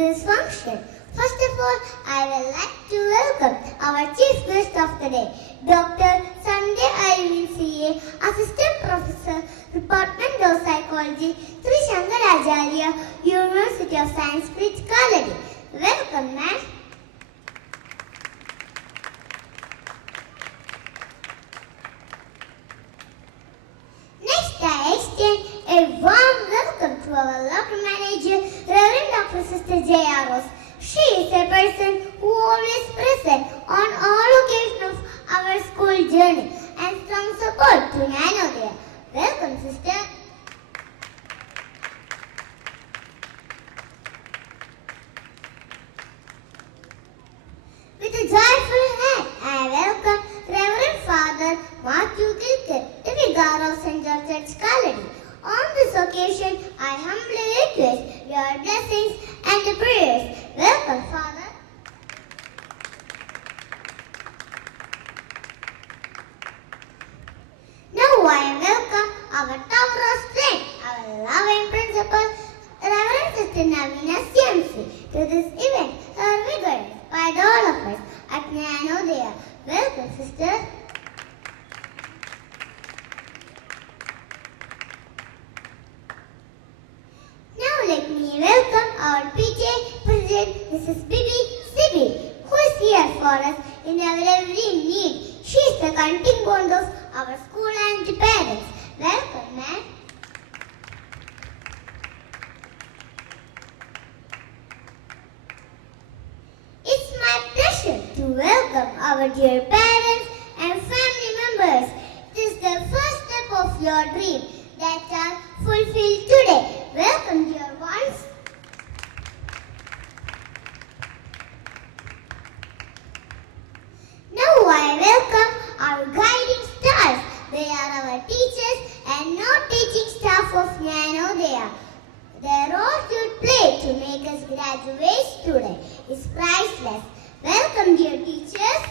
this function. First of all, I would like to welcome our chief guest of the day, Dr. Sanjay Arvind CA, Assistant Professor, Department of Psychology, Sri Shankaracharya, University of Sanskrit College. Welcome, ma'am. Next, I extend a warm welcome to our local manager, Reverend Dr. Sister Jaya Rose. She is a person who always present on all occasions of our school journey and strong support to Nanodaya. Welcome, sister. With a joyful hand, I welcome Reverend Father Matthew Kilker, the Vicar of St. George Church College. On this occasion, I humbly request your blessings and prayers. Welcome, Father. Now I welcome our Tower of Strength, our loving principal, Reverend Sister Navina CMC, to this event. Her vigor inspired all of us at Nanodaya. Welcome, sister. Let me welcome our PTA President, Mrs. Bibi Sibi, who is here for us in our every need. She is the connecting bond of our school and parents. Welcome, ma'am. It's my pleasure to welcome our dear parents and family members. It is the first step of your dream that are fulfilled today. Welcome, dear ones. Now I welcome our guiding stars. They are our teachers and non-teaching staff of Nanodaya. Their role to play to make us graduate today is priceless. Welcome, dear teachers.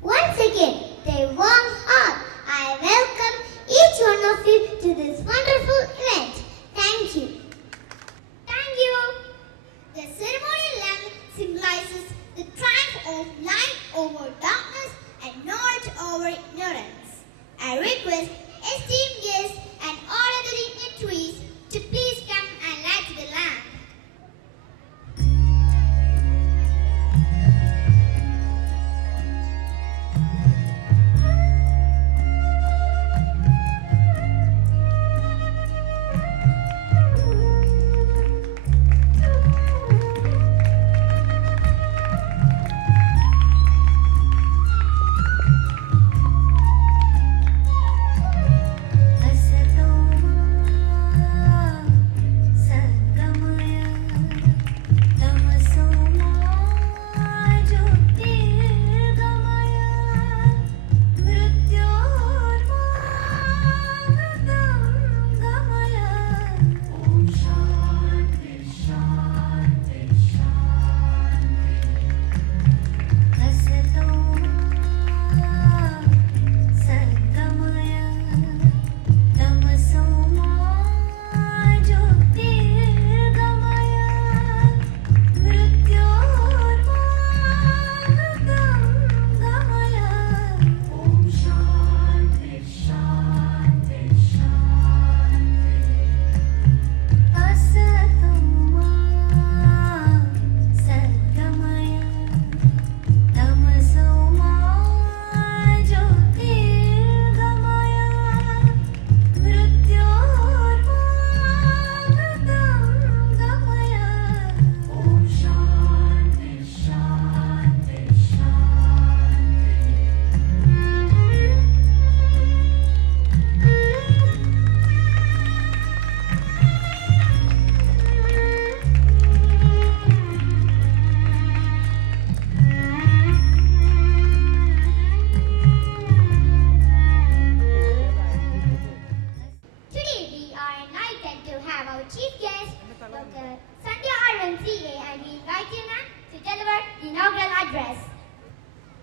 Once again, a warm heart, I welcome each one of you to this wonderful event. Thank you. Thank you. The ceremonial lamp symbolizes the triumph of light over darkness and knowledge over ignorance. I request esteemed guests and all other dignitaries to please come and light the lamp.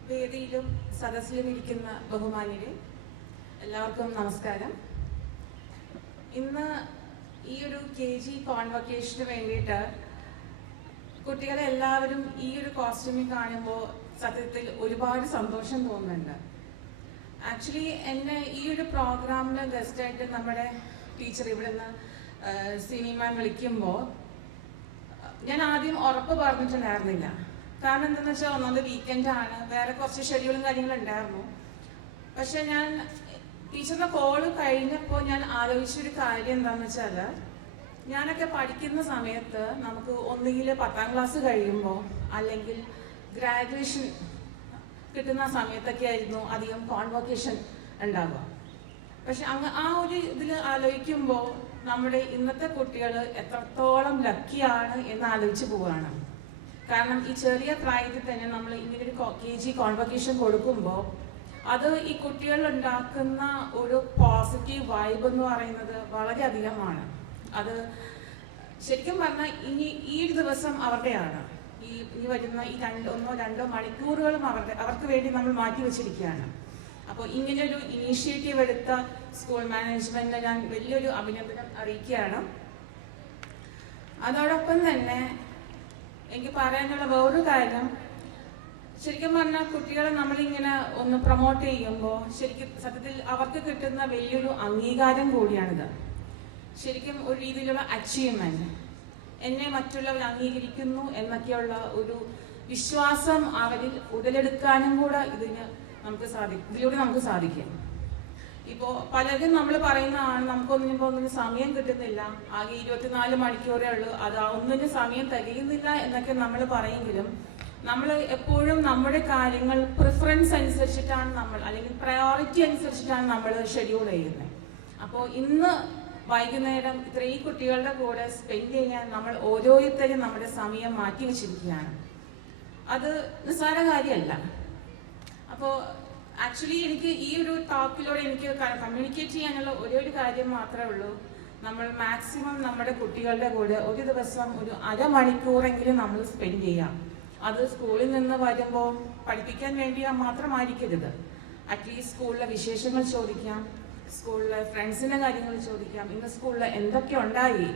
വേദിയിലും സദസ്സിലും ഇരിക്കുന്ന ബഹുമാന്യരെ എല്ലാവർക്കും നമസ്കാരം. ഇന്ന് ഈ ഒരു KG കോൺവൊക്കേഷന് വേണ്ടിയിട്ട് കുട്ടികളെ എല്ലാവരും ഈ ഒരു കോസ്റ്റ്യൂമിൽ കാണുമ്പോൾ സത്യത്തിൽ ഒരുപാട് സന്തോഷം തോന്നുന്നുണ്ട്. ആക്ച്വലി എന്നെ ഈ ഒരു പ്രോഗ്രാമിൽ ഗസ്റ്റായിട്ട് നമ്മുടെ ടീച്ചർ ഇവിടെ നിന്ന് സിനിമ വിളിക്കുമ്പോൾ ഞാൻ ആദ്യം ഉറപ്പ് പറഞ്ഞിട്ടുണ്ടായിരുന്നില്ല. കാരണം എന്താണെന്ന് വെച്ചാൽ ഒന്നാമത് വീക്കെൻഡാണ്, വേറെ കുറച്ച് ഷെഡ്യൂളും കാര്യങ്ങളും ഉണ്ടായിരുന്നു. പക്ഷെ ഞാൻ ടീച്ചറിന്റെ കോള് കഴിഞ്ഞപ്പോൾ ഞാൻ ആലോചിച്ചൊരു കാര്യം എന്താണെന്ന് വെച്ചാൽ, ഞാനൊക്കെ പഠിക്കുന്ന സമയത്ത് നമുക്ക് ഒന്നുകിൽ 10ാം ക്ലാസ് കഴിയുമ്പോൾ അല്ലെങ്കിൽ ഗ്രാജുവേഷൻ കിട്ടുന്ന സമയത്തൊക്കെ ആയിരുന്നു അധികം കോൺവൊക്കേഷൻ ഉണ്ടാവുക. പക്ഷെ ആ ഒരു ഇതിൽ ആലോചിക്കുമ്പോൾ നമ്മുടെ ഇന്നത്തെ കുട്ടികൾ എത്രത്തോളം ലക്കിയാണ് എന്ന് ആലോചിച്ച് പോവുകയാണ്. കാരണം ഈ ചെറിയ പ്രായത്തിൽ തന്നെ നമ്മൾ ഇങ്ങനൊരു KG കോൺവൊക്കേഷൻ കൊടുക്കുമ്പോൾ അത് ഈ കുട്ടികളിൽ ഉണ്ടാക്കുന്ന ഒരു പോസിറ്റീവ് വൈബ് എന്ന് പറയുന്നത് വളരെയധികമാണ്. അത് ശരിക്കും പറഞ്ഞാൽ ഈ ഒരു ദിവസം അവരുടെയാണ്. ഈ വരുന്ന ഈ 1-2 മണിക്കൂറുകളും അവർക്ക് വേണ്ടി നമ്മൾ മാറ്റി വെച്ചിരിക്കുകയാണ്. അപ്പോൾ ഇങ്ങനൊരു ഇനീഷ്യേറ്റീവ് എടുത്ത സ്കൂൾ മാനേജ്മെന്റിന് ഞാൻ വലിയൊരു അഭിനന്ദനം അറിയിക്കുകയാണ്. അതോടൊപ്പം തന്നെ എനിക്ക് പറയാനുള്ള വേറൊരു കാര്യം, ശരിക്കും പറഞ്ഞാൽ കുട്ടികളെ നമ്മളിങ്ങനെ ഒന്ന് പ്രൊമോട്ട് ചെയ്യുമ്പോൾ ശരിക്കും സത്യത്തിൽ അവർക്ക് കിട്ടുന്ന വലിയൊരു അംഗീകാരം കൂടിയാണിത്. ശരിക്കും ഒരു രീതിയിലുള്ള അച്ചീവ്മെന്റ്, എന്നെ മറ്റുള്ളവർ അംഗീകരിക്കുന്നു എന്നൊക്കെയുള്ള ഒരു വിശ്വാസം അവരിൽ ഉടലെടുക്കാനും കൂടെ ഇതിലൂടെ നമുക്ക് സാധിക്കും. ഇപ്പോൾ പലരും നമ്മൾ പറയുന്നതാണ് നമുക്കൊന്നിനും സമയം കിട്ടുന്നില്ല, ആകെ 24 മണിക്കൂറേ ഉള്ളൂ, അത് ഒന്നിനും സമയം തികയുന്നില്ല എന്നൊക്കെ നമ്മൾ പറയെങ്കിലും നമ്മൾ എപ്പോഴും നമ്മുടെ കാര്യങ്ങൾ പ്രിഫറൻസ് അനുസരിച്ചിട്ടാണ് അല്ലെങ്കിൽ പ്രയോറിറ്റി അനുസരിച്ചിട്ടാണ് നമ്മൾ ഷെഡ്യൂൾ ചെയ്യുന്നത്. അപ്പോൾ ഇന്ന് വൈകുന്നേരം ഇത്രയും കുട്ടികളുടെ കൂടെ സ്പെൻഡ് ചെയ്യാൻ നമ്മൾ ഓരോരുത്തരും നമ്മുടെ സമയം മാറ്റി വെച്ചിരിക്കുകയാണ്. അത് നിസ്സാര കാര്യമല്ല. അപ്പോൾ ആക്ച്വലി എനിക്ക് ഈ ഒരു ടോക്കിലൂടെ എനിക്ക് കമ്മ്യൂണിക്കേറ്റ് ചെയ്യാനുള്ള ഒരു കാര്യം മാത്രമേ ഉള്ളൂ. നമ്മൾ മാക്സിമം നമ്മുടെ കുട്ടികളുടെ കൂടെ ഒരു ദിവസം ഒരു അരമണിക്കൂറെങ്കിലും നമ്മൾ സ്പെൻഡ് ചെയ്യാം. അത് സ്കൂളിൽ നിന്ന് വരുമ്പോൾ പഠിപ്പിക്കാൻ വേണ്ടി മാത്രമായിരിക്കരുത്. അറ്റ്ലീസ്റ്റ് സ്കൂളിലെ വിശേഷങ്ങൾ ചോദിക്കാം, സ്കൂളിലെ ഫ്രണ്ട്സിന്റെ കാര്യങ്ങൾ ചോദിക്കാം, ഇന്ന് സ്കൂളിൽ എന്തൊക്കെ ഉണ്ടായി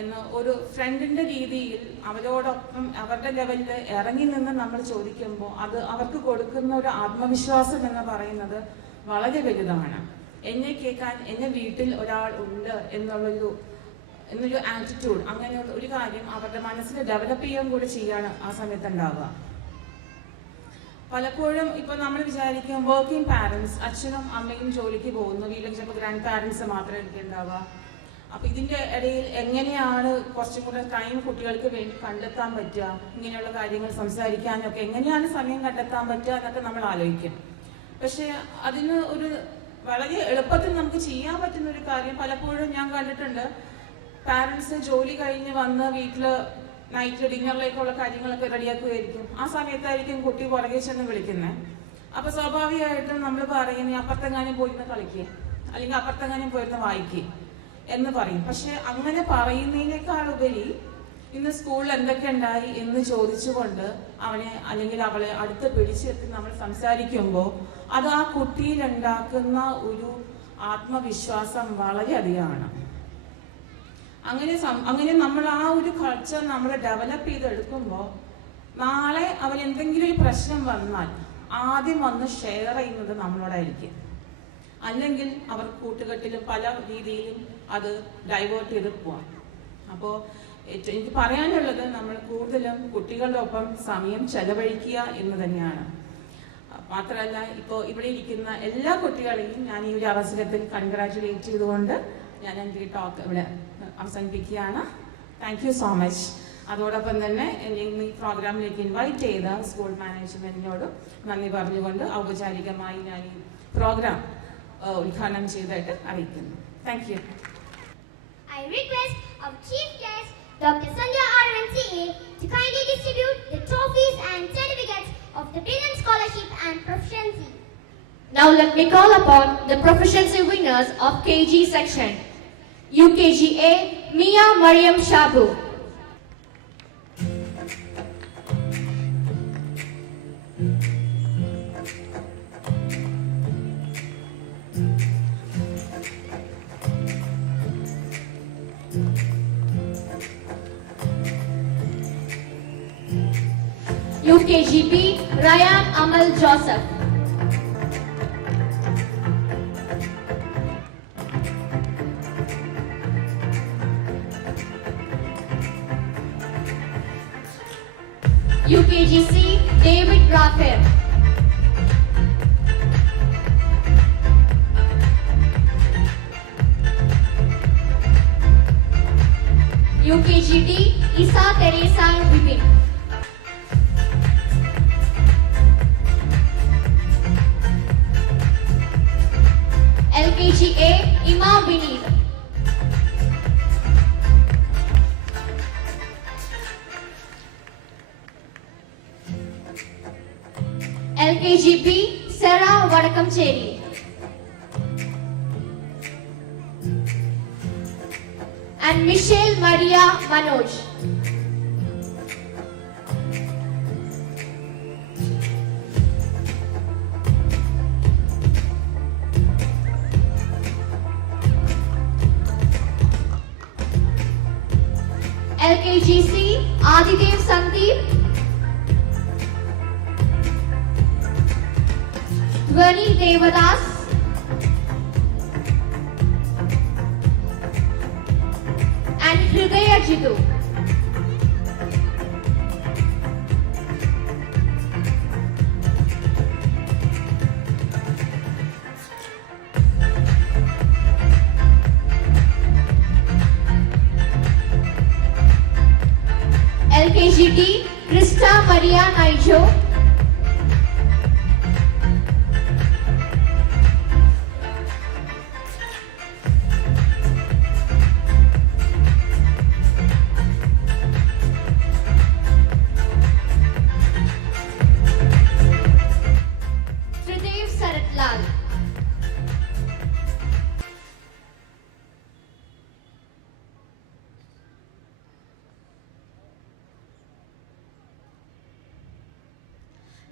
എന്ന് ഒരു ഫ്രണ്ടിന്റെ രീതിയിൽ അവരോടൊപ്പം അവരുടെ ലെവലിൽ ഇറങ്ങി നിന്ന് നമ്മൾ ചോദിക്കുമ്പോൾ അത് അവർക്ക് കൊടുക്കുന്ന ഒരു ആത്മവിശ്വാസം എന്ന് പറയുന്നത് വളരെ വലുതാണ്. എന്നെ കേൾക്കാൻ എന്നെ വീട്ടിൽ ഒരാൾ ഉണ്ട് എന്നൊരു ആറ്റിറ്റ്യൂഡ്, അങ്ങനെയുള്ള ഒരു കാര്യം അവരുടെ മനസ്സിൽ ഡെവലപ്പ് ചെയ്യാൻ കൂടി ചെയ്യാണ് ആ സമയത്ത് ഉണ്ടാവുക. പലപ്പോഴും ഇപ്പൊ നമ്മൾ വിചാരിക്കും വർക്കിംഗ് പാരന്റ്സ്, അച്ഛനും അമ്മയും ജോലിക്ക് പോകുന്നു, വീട്ടിൽ ചിലപ്പോൾ ഗ്രാൻഡ് പാരന്റ്സ് മാത്രമേ എനിക്ക് ഉണ്ടാവുക. അപ്പൊ ഇതിന്റെ ഇടയിൽ എങ്ങനെയാണ് കുറച്ചും കൂടെ ടൈം കുട്ടികൾക്ക് വേണ്ടി കണ്ടെത്താൻ പറ്റുക, ഇങ്ങനെയുള്ള കാര്യങ്ങൾ സംസാരിക്കാനൊക്കെ എങ്ങനെയാണ് സമയം കണ്ടെത്താൻ പറ്റുക എന്നൊക്കെ നമ്മൾ ആലോചിക്കും. പക്ഷെ അതിന് ഒരു വളരെ എളുപ്പത്തിൽ നമുക്ക് ചെയ്യാൻ പറ്റുന്ന ഒരു കാര്യം പലപ്പോഴും ഞാൻ കണ്ടിട്ടുണ്ട്. പാരന്റ്സ് ജോലി കഴിഞ്ഞ് വന്ന് വീട്ടില് നൈറ്റ് ഡിന്നറിലേക്കുള്ള കാര്യങ്ങളൊക്കെ റെഡിയാക്കുകയായിരിക്കും. ആ സമയത്തായിരിക്കും കുട്ടി പുറകെ ചെന്ന് വിളിക്കുന്നത്. അപ്പൊ സ്വാഭാവികമായിട്ടും നമ്മൾ പറയുന്നത് അപ്പുറത്തെങ്ങാനും പോയിരുന്ന് കളിക്കുക, അല്ലെങ്കിൽ അപ്പുറത്തെങ്ങാനും പോയിരുന്ന് വായിക്കുക എന്ന് പറയും. പക്ഷെ അങ്ങനെ പറയുന്നതിനേക്കാൾ ഉപരി ഇന്ന് സ്കൂളിൽ എന്തൊക്കെ ഉണ്ടായി എന്ന് ചോദിച്ചുകൊണ്ട് അവനെ അല്ലെങ്കിൽ അവളെ അടുത്ത് പിടിച്ചെത്തി നമ്മൾ സംസാരിക്കുമ്പോൾ അത് ആ കുട്ടിയിൽ ഉണ്ടാക്കുന്ന ഒരു ആത്മവിശ്വാസം വളരെയധികമാണ്. അങ്ങനെ നമ്മൾ ആ ഒരു കൾച്ചർ നമ്മൾ ഡെവലപ്പ് ചെയ്തെടുക്കുമ്പോൾ നാളെ അവൻ എന്തെങ്കിലും ഒരു പ്രശ്നം വന്നാൽ ആദ്യം വന്ന് ഷെയർ ചെയ്യുന്നത് നമ്മളോടായിരിക്കും. അല്ലെങ്കിൽ അവർ കൂട്ടുകെട്ടിലും പല രീതിയിലും അത് ഡൈവേർട്ട് ചെയ്ത് പോവാം. അപ്പോൾ എനിക്ക് പറയാനുള്ളത് നമ്മൾ കൂടുതലും കുട്ടികളുടെ ഒപ്പം സമയം ചെലവഴിക്കുക എന്ന് തന്നെയാണ്. മാത്രമല്ല ഇപ്പോൾ ഇവിടെ ഇരിക്കുന്ന എല്ലാ കുട്ടികളെയും ഞാൻ ഈ ഒരു അവസരത്തിൽ കൺഗ്രാറ്റുലേറ്റ് ചെയ്തുകൊണ്ട് ഞാൻ എൻ്റെ ഈ ടോക്ക് ഇവിടെ അവസാനിപ്പിക്കുകയാണ്. Thank you so much. അതോടൊപ്പം തന്നെ എന്നെ ഈ പ്രോഗ്രാമിലേക്ക് ഇൻവൈറ്റ് ചെയ്ത സ്കൂൾ മാനേജ്മെന്റിനോട് നന്ദി പറഞ്ഞുകൊണ്ട് ഔപചാരികമായി ഞാൻ ഈ പ്രോഗ്രാം ഉദ്ഘാടനം ചെയ്തതായിട്ട് അറിയിക്കുന്നു. Thank you. I request our Chief Guest, Dr. Sandhya RNCA, to kindly distribute the trophies and certificates of the Brilliant Scholarship and Proficiency. Now let me call upon the proficiency winners of KG section. UKGA, Mia Mariam Shabu. UKGB, Ryan Amal Joseph. UKGC, David Raphael. UKGD, Isa Teresa Vipin. LKGA, Ima Binid. LKGB, Sarah Vadakamcheri. And Michelle Maria Manoj. LKGC, Adidev Sandeep. Dhwani Devadas. And Hridaya Jitu. LKGD, Krista Maria Naijo. Tridev Saratlal.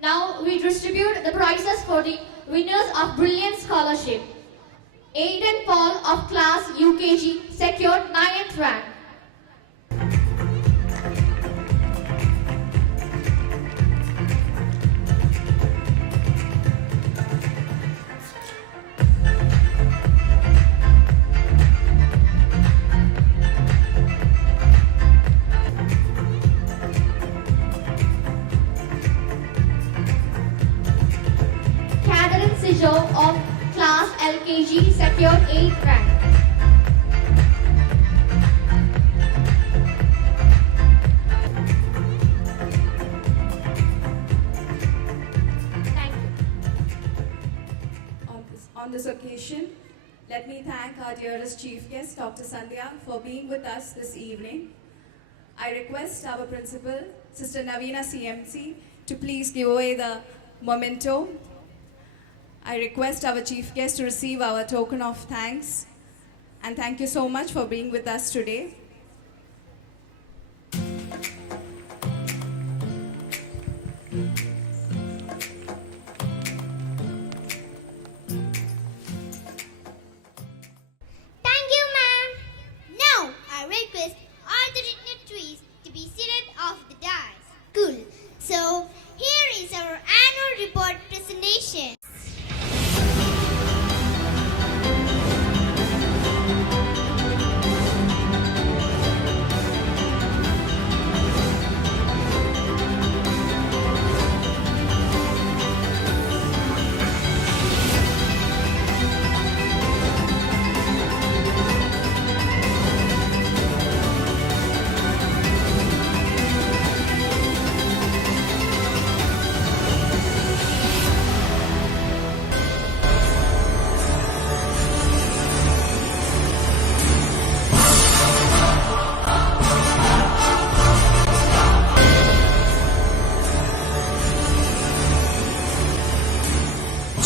Now we distribute the prizes for the winners of Brilliant Scholarship. Aidan Paul of class UKG secured 9th rank. Catherine Sijo of class LKG secured 8th rank. Thank you. On this occasion, let me thank our dearest chief guest, Dr. Sandhya, for being with us this evening. I request our principal, Sister Navina CMC, to please give away the memento. I request our chief guest to receive our token of thanks. And thank you so much for being with us today. Thank you, ma'am. Now, I request all the dignitaries to be seated off the dais. Cool. So, here is our annual report presentation.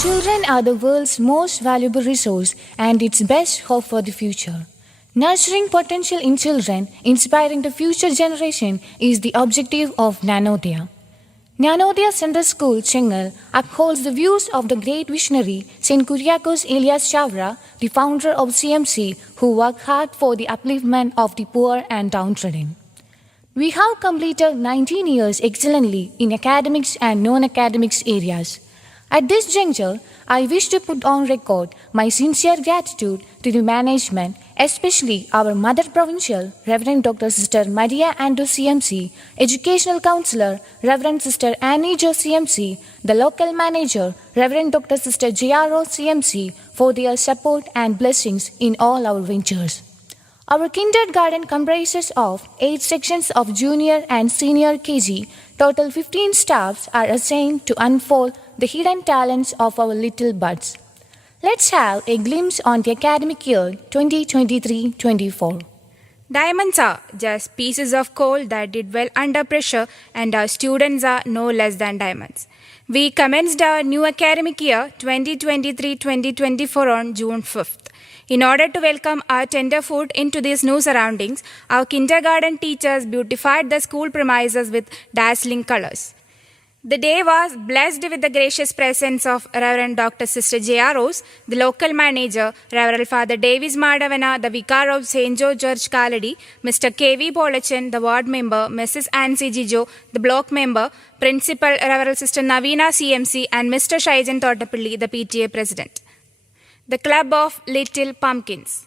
Children are the world's most valuable resource and its best hope for the future. Nurturing potential in children, inspiring the future generation is the objective of Nanodaya. Nanodaya Central School, Chengal, upholds the views of the great visionary St. Kuriakose Elias Chavra, the founder of CMC, who worked hard for the upliftment of the poor and downtrodden. We have completed 19 years excellently in academics and non-academics areas. At this juncture, I wish to put on record my sincere gratitude to the management, especially our Mother Provincial, Reverend Dr. Sister Maria Ando CMC, Educational Counselor, Reverend Sister Annie Jo CMC, the local manager, Reverend Dr. Sister J.R.O. CMC, for their support and blessings in all our ventures. Our kindergarten comprises of 8 sections of junior and senior KG. Total 15 staffs are assigned to unfold the hidden talents of our little buds. Let's have a glimpse on the academic year 2023-24. Diamonds are just pieces of coal that did well under pressure, and our students are no less than diamonds. We commenced our new academic year 2023-2024 on June 5th. In order to welcome our tenderfoot into these new surroundings, our kindergarten teachers beautified the school premises with dazzling colors. The day was blessed with the gracious presence of Reverend Dr. Sister J.R.O.'s, the local manager, Reverend Father Davis Madavana, the Vicar of St. George Church Kaladi, Mr. K.V. Polachan, the ward member, Mrs. Ansi Jijo, the block member, Principal Reverend Sister Navina CMC, and Mr. Shaijan Thottapalli, the PTA president. The Club of Little Pumpkins.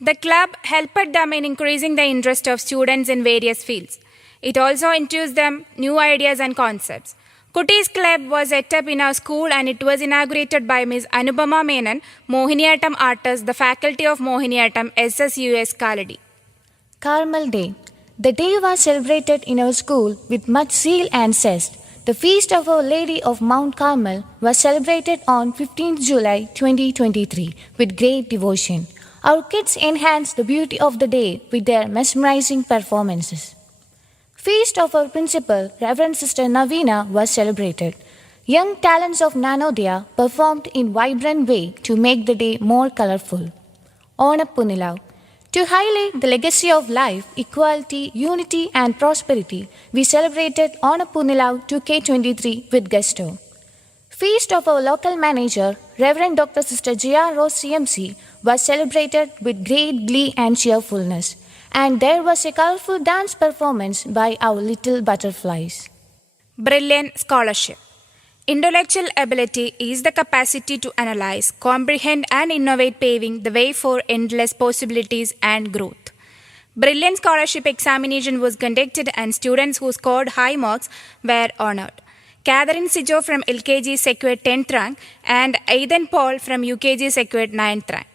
The club helped them in increasing the interest of students in various fields. It also introduced them new ideas and concepts. Kutties Club was set up in our school and it was inaugurated by Ms. Anupama Menon, Mohiniyattam artist, the faculty of Mohiniyattam, SSUS Kaladi. Carmel Day. The day was celebrated in our school with much zeal and zest. The feast of Our Lady of Mount Carmel was celebrated on 15th July 2023 with great devotion. Our kids enhanced the beauty of the day with their mesmerizing performances. Feast of our principal, Reverend Sister Navina, was celebrated. Young talents of Nanodaya performed in vibrant way to make the day more colorful. Onapunilav. To highlight the legacy of life, equality, unity and prosperity, we celebrated Onapunilav 2K23 with gusto. Feast of our local manager, Reverend Dr. Sister J.R.O. CMC, was celebrated with great glee and cheerfulness, and there was a colorful dance performance by our little butterflies. Brilliant scholarship. Intellectual ability is the capacity to analyze, comprehend, and innovate, paving the way for endless possibilities and growth. Brilliant scholarship examination was conducted, and students who scored high marks were honored. Catherine Sijo from LKG secured 10th rank, and Aidan Paul from UKG secured 9th rank.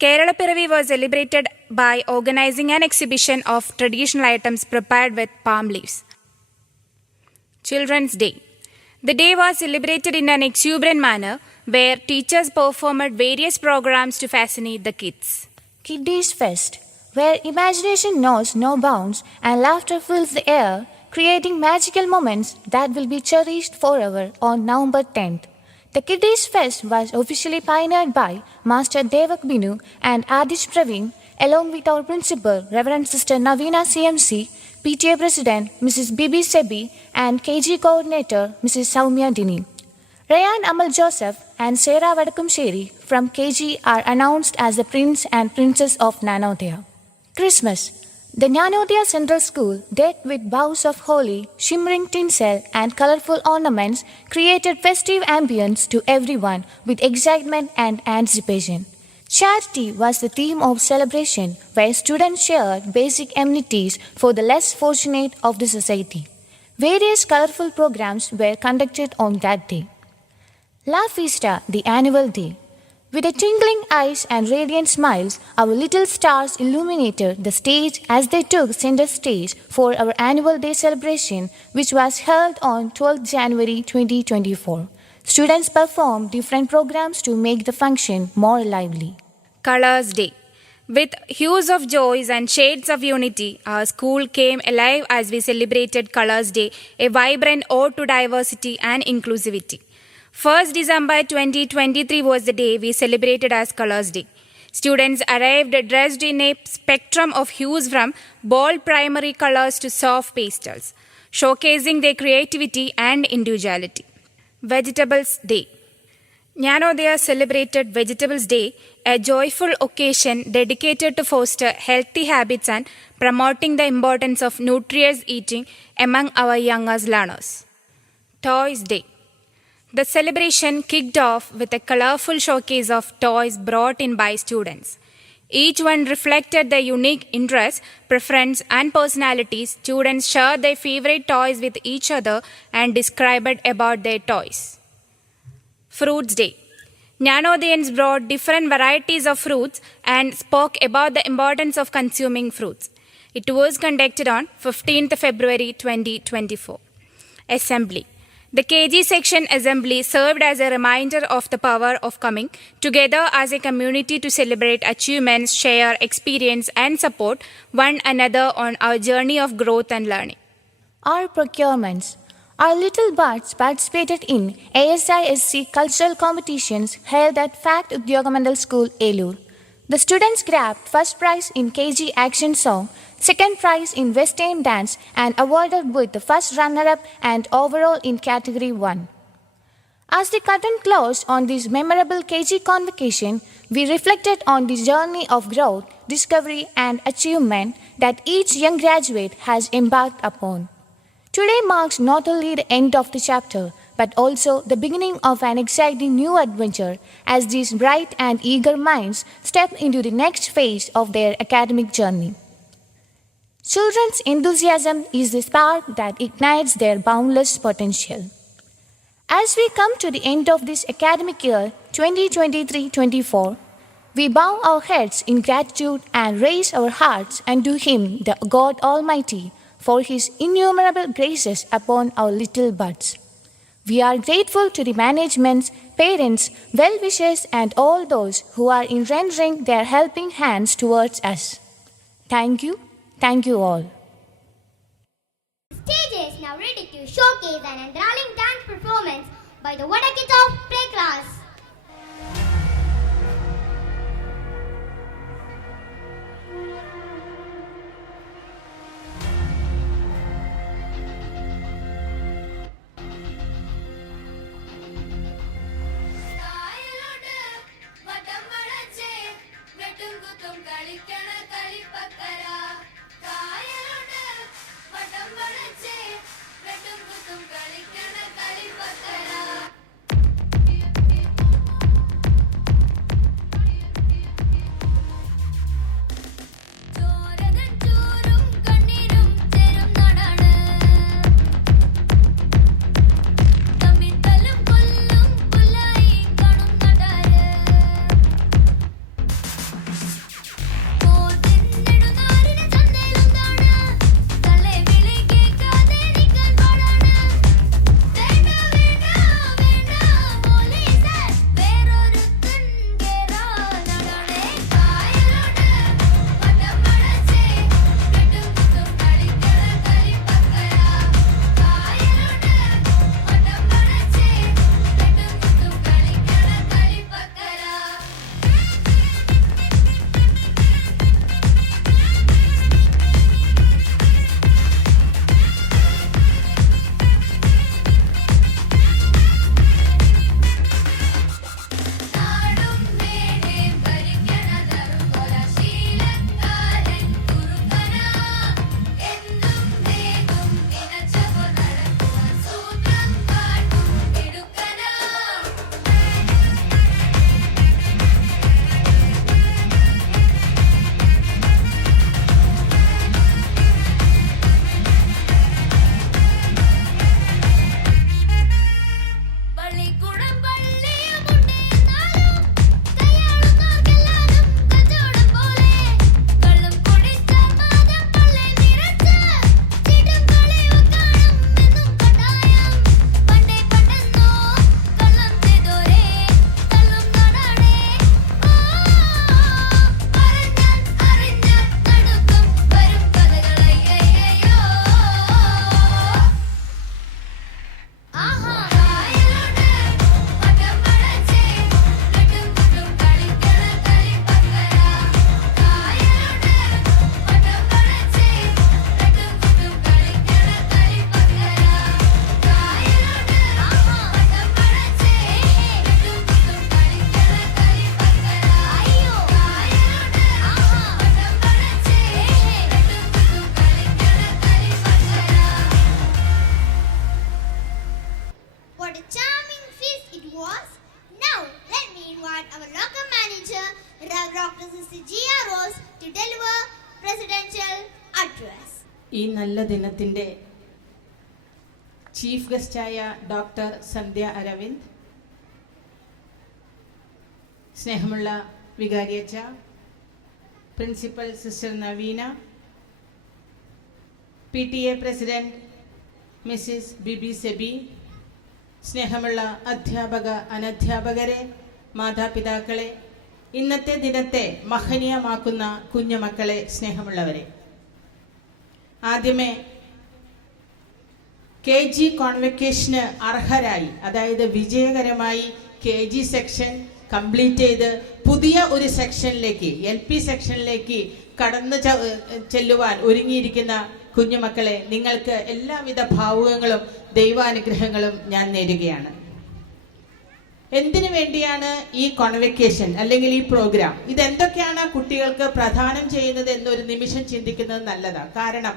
Kerala Piravi was celebrated by organizing an exhibition of traditional items prepared with palm leaves. Children's Day. The day was celebrated in an exuberant manner where teachers performed various programs to fascinate the kids. Kiddies Fest, where imagination knows no bounds and laughter fills the air, creating magical moments that will be cherished forever on November 10th. The Kiddies Fest was officially pioneered by Master Devak Binu and Adish Praveen, along with our principal, Reverend Sister Navina CMC, PTA President Mrs. Bibi Sebi, and KG Coordinator Mrs. Saumya Dini. Ryan Amal Joseph and Sarah Vadakumsheri from KG are announced as the Prince and Princess of Nanodaya. Christmas. The Nanodaya Central School, decked with boughs of holly, shimmering tinsel, and colorful ornaments, created festive ambience to everyone with excitement and anticipation. Charity was the theme of celebration, where students shared basic amenities for the less fortunate of the society. Various colorful programs were conducted on that day. La Fiesta, the annual day. With a twinkling eyes and radiant smiles, our little stars illuminated the stage as they took center stage for our annual day celebration, which was held on 12th January 2024. Students performed different programs to make the function more lively. Colors Day. With hues of joys and shades of unity, our school came alive as we celebrated Colors Day, a vibrant ode to diversity and inclusivity. 1st December 2023 was the day we celebrated as Colors Day. Students arrived dressed in a spectrum of hues from bold primary colors to soft pastels, showcasing their creativity and individuality. Vegetables Day. Nanodaya celebrated Vegetables Day a joyful occasion dedicated to foster healthy habits and promoting the importance of nutritious eating among our youngest learners. Toys Day. The celebration kicked off with a colorful showcase of toys brought in by students. Each one reflected their unique interests, preference, and personalities. Students shared their favorite toys with each other and described about their toys. Fruits Day. Jnanodayans brought different varieties of fruits and spoke about the importance of consuming fruits. It was conducted on 15th February 2024. Assembly. The KG section assembly served as a reminder of the power of coming together as a community to celebrate achievements, share experience, and support one another on our journey of growth and learning. Our procurements. Our little buds participated in ASISC cultural competitions held at FACT Udyogamandal School, Elur. The students grabbed first prize in KG action song, second prize in Western dance, and awarded with the first runner-up and overall in category 1. As the curtain closed on this memorable KG convocation, we reflected on the journey of growth, discovery, and achievement that each young graduate has embarked upon. Today marks not only the end of the chapter, but also the beginning of an exciting new adventure as these bright and eager minds step into the next phase of their academic journey. Children's enthusiasm is the spark that ignites their boundless potential. As we come to the end of this academic year 2023-24, we bow our heads in gratitude and raise our hearts unto Him, the God Almighty, for His innumerable graces upon our little buds. We are grateful to the managements, parents, well-wishers, and all those who are in rendering their helping hands towards us. Thank you all. The stage is now ready to showcase an enthralling dance performance by the Vadakit of Play Class. ഈ നല്ല ദിനത്തിൻ്റെ ചീഫ് ഗസ്റ്റായ ഡോക്ടർ സന്ധ്യ അരവിന്ദ്, സ്നേഹമുള്ള വികാരിയച്ച, principal sister നവീന, PTA president Mrs ബിബി സെബി, സ്നേഹമുള്ള അധ്യാപക അനധ്യാപകരെ, മാതാപിതാക്കളെ, ഇന്നത്തെ ദിനത്തെ മഹനീയമാക്കുന്ന കുഞ്ഞുമക്കളെ, സ്നേഹമുള്ളവരെ, ആദ്യമേ KG കോൺവെക്കേഷന് അർഹരായി, അതായത് വിജയകരമായി KG സെക്ഷൻ കംപ്ലീറ്റ് ചെയ്ത് പുതിയ ഒരു സെക്ഷനിലേക്ക്, LP സെക്ഷനിലേക്ക് കടന്നു ചെല്ലുവാൻ ഒരുങ്ങിയിരിക്കുന്ന കുഞ്ഞുമക്കളെ, നിങ്ങൾക്ക് എല്ലാവിധ ഭാവുകങ്ങളും ദൈവാനുഗ്രഹങ്ങളും ഞാൻ നേരുകയാണ്. എന്തിനു വേണ്ടിയാണ് ഈ കോൺവെക്കേഷൻ അല്ലെങ്കിൽ ഈ പ്രോഗ്രാം? ഇതെന്തൊക്കെയാണ് കുട്ടികൾക്ക് പ്രദാനം ചെയ്യുന്നത് എന്നൊരു നിമിഷം ചിന്തിക്കുന്നത് നല്ലതാണ്. കാരണം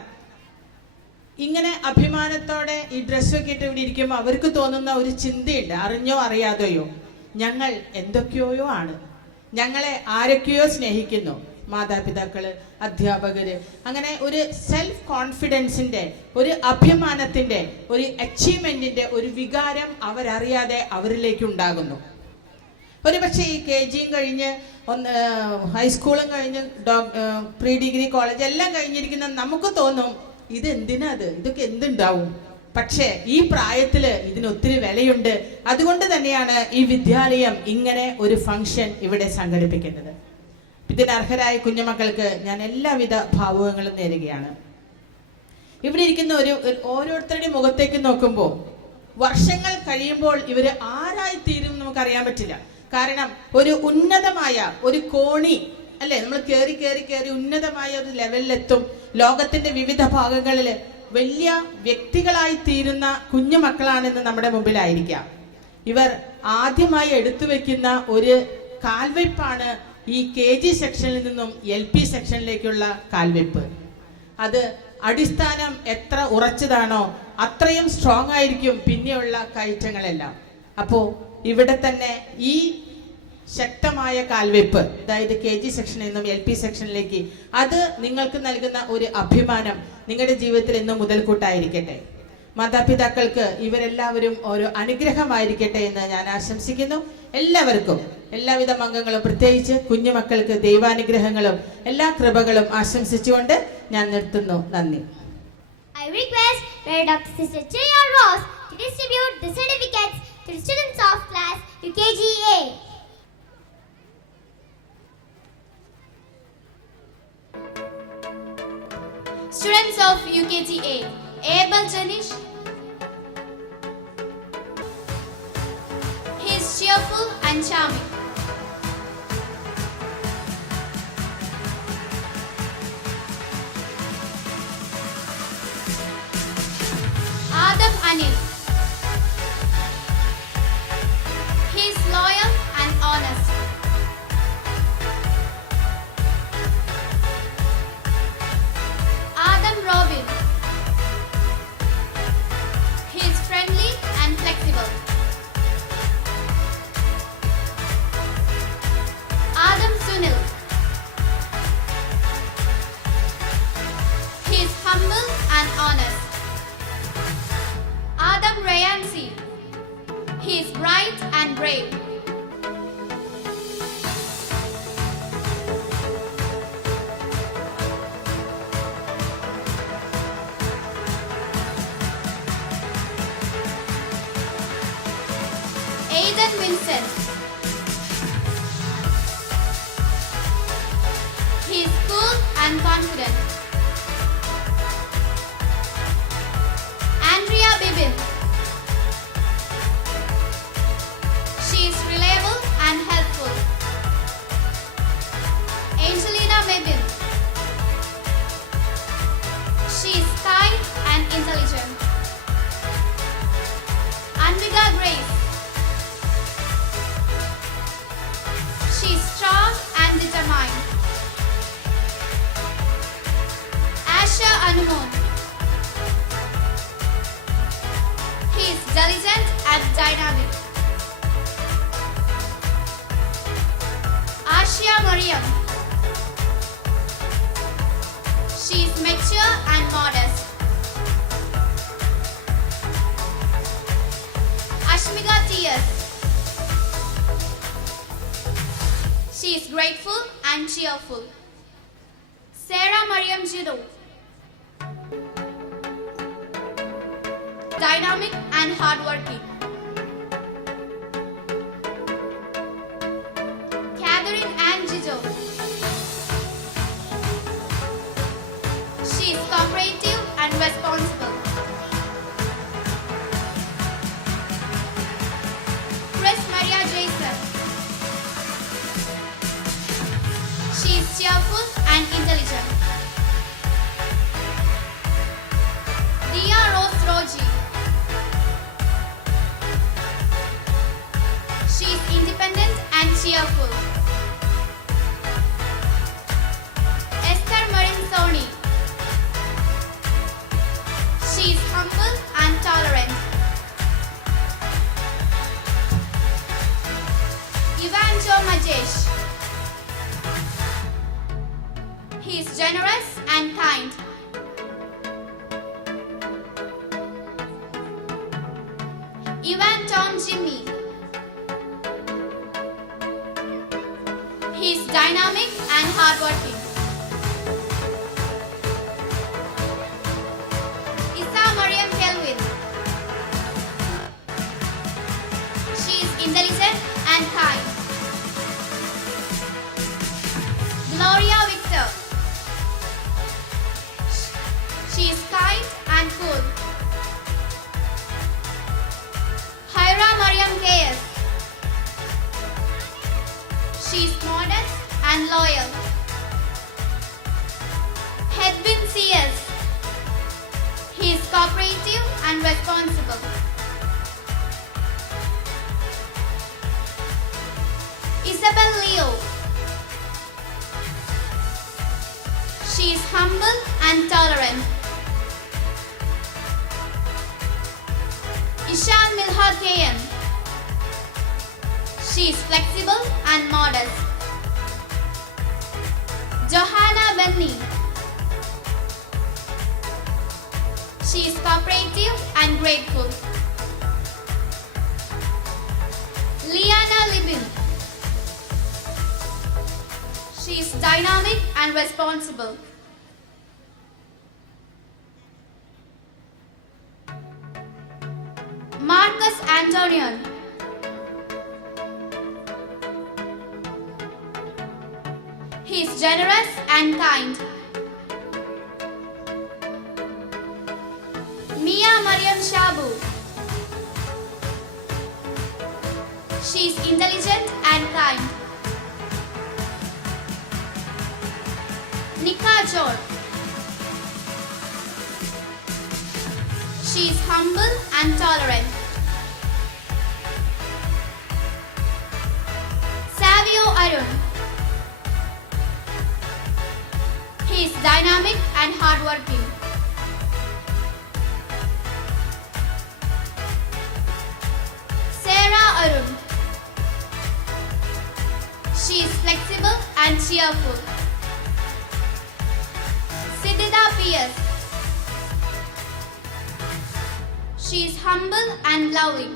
ഇങ്ങനെ അഭിമാനത്തോടെ ഈ ഡ്രസ്സൊക്കെ ഇട്ട് ഇവിടെ ഇരിക്കുമ്പോൾ അവർക്ക് തോന്നുന്ന ഒരു ചിന്തയുണ്ട്, അറിഞ്ഞോ അറിയാതെയോ, ഞങ്ങൾ എന്തൊക്കെയോ ആണ്, ഞങ്ങളെ ആരൊക്കെയോ സ്നേഹിക്കുന്നു, മാതാപിതാക്കള്, അധ്യാപകര്, അങ്ങനെ ഒരു സെൽഫ് കോൺഫിഡൻസിന്റെ, ഒരു അഭിമാനത്തിന്റെ, ഒരു അച്ചീവ്മെന്റിന്റെ ഒരു വികാരം അവരറിയാതെ അവരിലേക്ക് ഉണ്ടാകുന്നു. ഒരുപക്ഷെ ഈ KG കഴിഞ്ഞ് ഹൈസ്കൂളും കഴിഞ്ഞ് പ്രീ ഡിഗ്രി കോളേജ് എല്ലാം കഴിഞ്ഞിരിക്കുന്ന നമുക്ക് തോന്നും ഇതെന്തിനാത്, ഇതൊക്കെ എന്തുണ്ടാവും. പക്ഷേ ഈ പ്രായത്തില് ഇതിനൊത്തിരി വിലയുണ്ട്. അതുകൊണ്ട് തന്നെയാണ് ഈ വിദ്യാലയം ഇങ്ങനെ ഒരു ഫംഗ്ഷൻ ഇവിടെ സംഘടിപ്പിക്കുന്നത്. ഇതിനർഹരായ കുഞ്ഞുമക്കൾക്ക് ഞാൻ എല്ലാവിധ ഭാവുകങ്ങളും നേരുകയാണ്. ഇവിടെ ഇരിക്കുന്ന ഓരോരുത്തരുടെയും മുഖത്തേക്ക് നോക്കുമ്പോൾ വർഷങ്ങൾ കഴിയുമ്പോൾ ഇവര് ആരായിത്തീരും നമുക്കറിയാൻ പറ്റില്ല. കാരണം ഒരു ഉന്നതമായ ഒരു കോണി അല്ലെ, നമ്മൾ കയറി കയറി കയറി ഉന്നതമായ ഒരു ലെവലിലെത്തും. ലോകത്തിന്റെ വിവിധ ഭാഗങ്ങളിൽ വലിയ വ്യക്തികളായി തീരുന്ന കുഞ്ഞുമക്കളാണെന്ന് നമ്മുടെ മുമ്പിലായിരിക്കാം. ഇവർ ആദ്യമായി എടുത്തു വെക്കുന്ന ഒരു കാൽവയ്പാണ് ഈ KG സെക്ഷനിൽ നിന്നും LP സെക്ഷനിലേക്കുള്ള കാൽവെപ്പ്. അത് അടിസ്ഥാനം എത്ര ഉറച്ചതാണോ അത്രയും സ്ട്രോങ് ആയിരിക്കും പിന്നെയുള്ള കയറ്റങ്ങളെല്ലാം. അപ്പോൾ ഇവിടെ തന്നെ ഈ ശക്തമായ കാൽവെപ്പ്, അതായത് KG സെക്ഷനിൽ നിന്നും LP സെക്ഷനിലേക്ക്, അത് നിങ്ങൾക്ക് നൽകുന്ന ഒരു അഭിമാനം നിങ്ങളുടെ ജീവിതത്തിൽ എന്നും മുതൽക്കൂട്ടായിരിക്കട്ടെ. മാതാപിതാക്കൾക്ക് ഇവരെല്ലാവരും ഓരോ അനുഗ്രഹമായിരിക്കട്ടെ എന്ന് ഞാൻ ആശംസിക്കുന്നു. എല്ലാവർക്കും എല്ലാവിധ അംഗങ്ങളും, പ്രത്യേകിച്ച് കുഞ്ഞുമക്കൾക്ക് ദൈവാനുഗ്രഹങ്ങളും എല്ലാ കൃപകളും ആശംസിച്ചുകൊണ്ട് ഞാൻ നിർത്തുന്നു. നന്ദി. I request Dr. Sister Chaya Ross to distribute the certificates to the students of class UKGA. Students of UKGA, Abel Janish. He is cheerful and charming. Adam Anil. He is loyal and honest. Adam Robin. He is friendly and flexible. Adam Sunil. He is humble and honest. Adam Rayansi. He is bright and brave. Aidan Vincent. He is cool and confident. Andrea Bibin. She is reliable and helpful. Angelina Mebin. She is kind and intelligent. Anvika Grace. She is strong and determined. Asha Anumon. He is diligent and dynamic. Ashia Mariam. She is mature and modest. Ashmika T.S. She is grateful and cheerful. Sarah Mariam Jiru. Dynamic and hardworking. Catherine Ann Jijo. She is cooperative and responsible. Chris Maria Jason. She is cheerful and intelligent. Dia Rose Roji. She is independent and cheerful. Esther Marin Soni. She is humble and tolerant. Ivanjo Majesh. He is generous and kind. Ivan Tom Jimmy. He is dynamic and hardworking. Isa Mariam Kelvin. She is intelligent and kind. Gloria Victor. She is kind and cool. Hyra Mariam K.S. She is modest and loyal. Hedwin C.S. He is cooperative and responsible. Isabel Leo. She is humble and tolerant. Ishan Milha K.M. She is flexible and modest. Johanna Benny. She is cooperative and grateful. Liana Libin. She is dynamic and responsible. Marcus Antonion. He is generous and kind. Mia Mariam Shabu. She is intelligent and kind. Nika Jor. She is humble and tolerant. Savio Arun. He is dynamic and hardworking. Sarah Arun. She is flexible and cheerful. Siddhita P.S. She is humble and loving.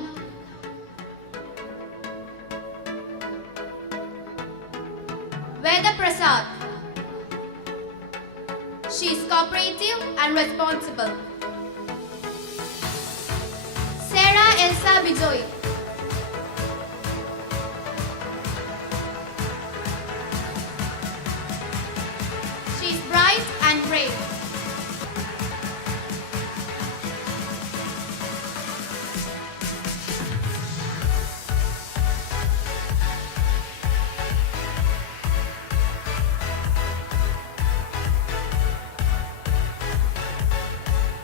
Veda Prasad. She is cooperative and responsible. Sarah Elsa Bijoy. She is bright and brave.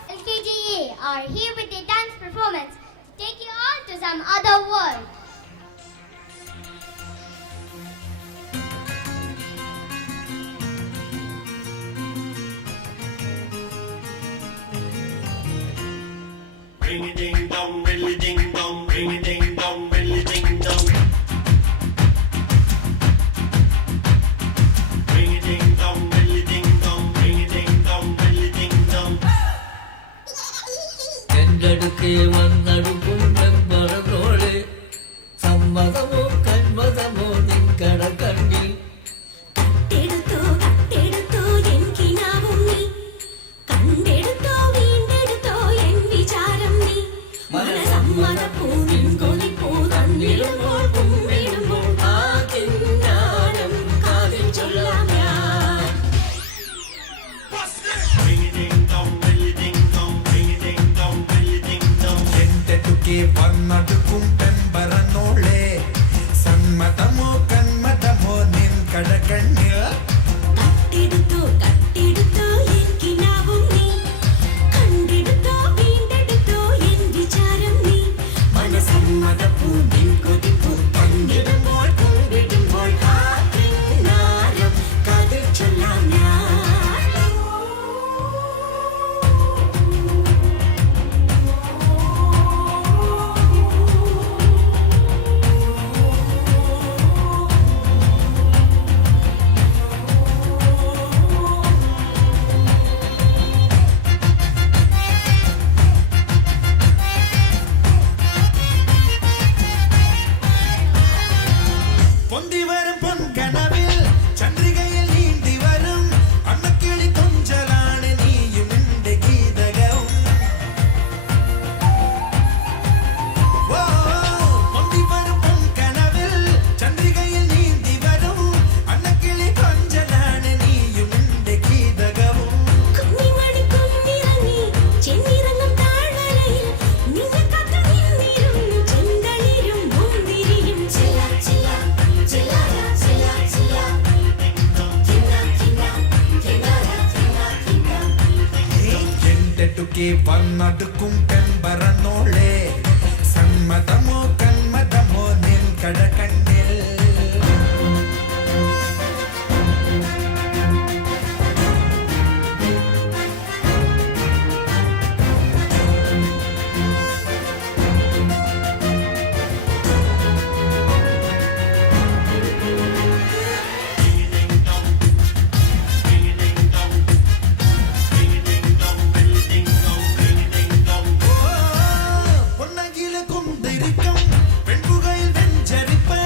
LKGA are here with a dance performance to take you all to some other world. Ring a ding dong, really ding dong, ring a ding dong, really ding dong. Ring a ding dong, really ding dong, ring a ding dong, really ding dong. കണ്ടെടുക്കെ വന്നടുക്കും പെമ്പറന്നോളെ സമ്മതമോ കന്മതമോ നിൻകട കണ്ണിൽ കട്ടെടുത്തോ കട്ടെടുത്തോ എൻ കിനാവും നീ കണ്ടെടുത്തോ വീണ്ടെടുത്തോ എൻ വിചാരം നീ മനസമ്മതപ്പൂ നിൻ കൊതിപ്പൂ തന്നിടുമ്പോൾ കുമ്പിടുമ്പോൾ ആ കിന്നാരം കാതിൽ ചൊല്ലാം ഞാൻ Ring a ding dong, will you ding dong, ring a ding dong, will you ding dong. കണ്ടെടുക്കെ വന്നടുക്കും പെമ്പറന്നോളെ സമ്മതമോ കന്മതമോ നിൻകട കണ്ണിൽ കട്ടെടുത്തോ കട്ടെടുത്തോ എൻ കിനാവും നീ കണ്ടെടുത്തോ വീണ്ടെടുത്തോ എൻ വിചാരം നീ മനസമ്മതപ്പൂ നിൻ കൊതിപ്പൂ തന്നിടുമ്പോൾ കുമ്പിടുമ്പോൾ ആ കിന്നാരം കാതിൽ ചൊല്ലാം ഞാൻ പൊന്തിവരും പൊൻകനവിൽ ചന്ദ്രികയിൽ നീന്തി വരും അന്നക്കിളി കൊഞ്ചലാണ് നീയും നിന്റെ ഗീതകവും ഓ പൊന്തിവരും പൊൻകനവിൽ ചന്ദ്രികയിൽ നീന്തി വരും അന്നക്കിളി കൊഞ്ചലാണ് നീയും നിന്റെ ഗീതകവും കുഞ്ഞിമണി കുഞ്ഞിറങ്ങി ചെന്നിറങ്ങും താഴ്വരയിൽ നിന്നെ കാത്തു നിന്നിരുന്നു ചെന്തളിരും മുന്തിരിയും ചില ചില ചിലര ചില ചില കിന്ന കിന്ന കിന്നര കിന്ന കിന്ന കണ്ടെടുക്കെ വന്നടുക്കും പെമ്പറന്നോളെ സമ്മതമോ കന്മതമോ നിൻകട കണ്ണിൽ പൊന്നകില കൊണ്ടിരിക്കും പെൺപുകയിൽ വെഞ്ചരിപ്പ്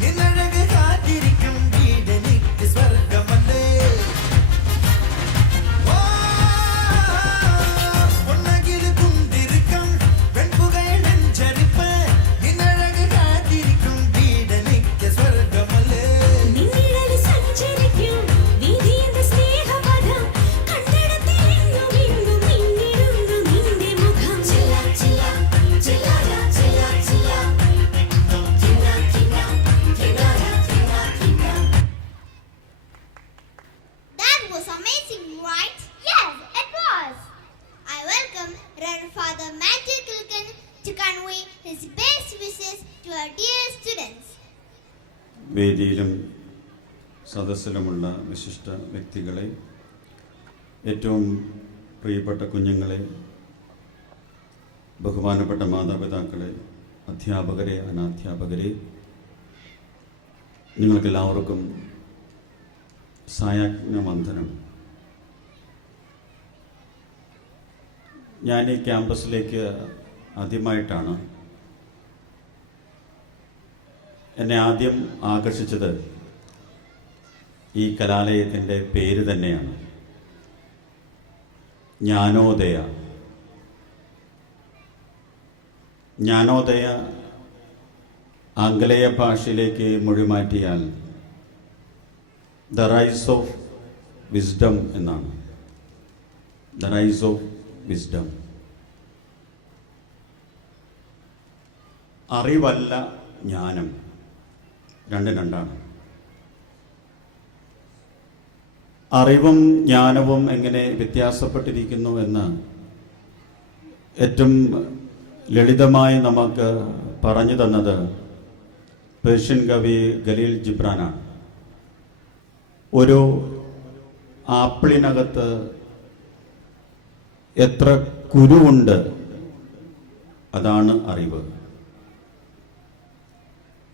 നിന്നഴക് കാത്തിരിക്കും വീടെനിക്ക് സ്വർഗമല്ലേ പൊന്നകില കൊണ്ടിരിക്കും പെൺപുകയിൽ വെഞ്ചരിപ്പ് നിന്നഴക് കാത്തിരിക്കും വീടെനിക്ക് സ്വർഗമല്ലേ നിന്നിഴലിൽ സഞ്ചരിക്കും വീതിയുടെ സ്നേഹപദം കണ്ടെടുത്തിരുന്നു വീണ്ടും നിന്നിടുന്നു നിന്റെ മുഖം ചില ചില ചിലര ചില ചില കിന്ന കിന്ന കിന്നര കിന്ന കിന്ന That was amazing, right? Yes, it was. I welcome Reverend Father Matthew Kilken to convey his best wishes to our dear students. വേദിയിലും സദസ്സിലുമുള്ള വിശിഷ്ട വ്യക്തികളെ, ഏറ്റവും പ്രിയപ്പെട്ട കുഞ്ഞുങ്ങളെ, ബഹുമാനപ്പെട്ട മാതാപിതാക്കളെ, അധ്യാപകരെ, അനാധ്യാപകരെ, നിങ്ങൾക്കെല്ലാവർക്കും സായാജ്ഞവന്ദനം. ഞാൻ ഈ ക്യാമ്പസിലേക്ക് ആദ്യമായിട്ടാണ്. എന്നെ ആദ്യം ആകർഷിച്ചത് ഈ കലാലയത്തിൻ്റെ പേര് തന്നെയാണ്, ജ്ഞാനോദയ. ജ്ഞാനോദയ ആംഗലേയ ഭാഷയിലേക്ക് മൊഴിമാറ്റിയാൽ ദ റൈസ് ഓഫ് വിസ്ഡം എന്നാണ്. The rise of wisdom. അറിവല്ല ജ്ഞാനം, രണ്ടാണ്. അറിവും ജ്ഞാനവും എങ്ങനെ വ്യത്യാസപ്പെട്ടിരിക്കുന്നു എന്ന് ഏറ്റവും ലളിതമായി നമുക്ക് പറഞ്ഞു തന്നത് പേർഷ്യൻ കവി ഖലീൽ ജിബ്രാനാണ്. ഒരു ആപ്പിളിനകത്ത് എത്ര കുരുവുണ്ട്, അതാണ് അറിവ്.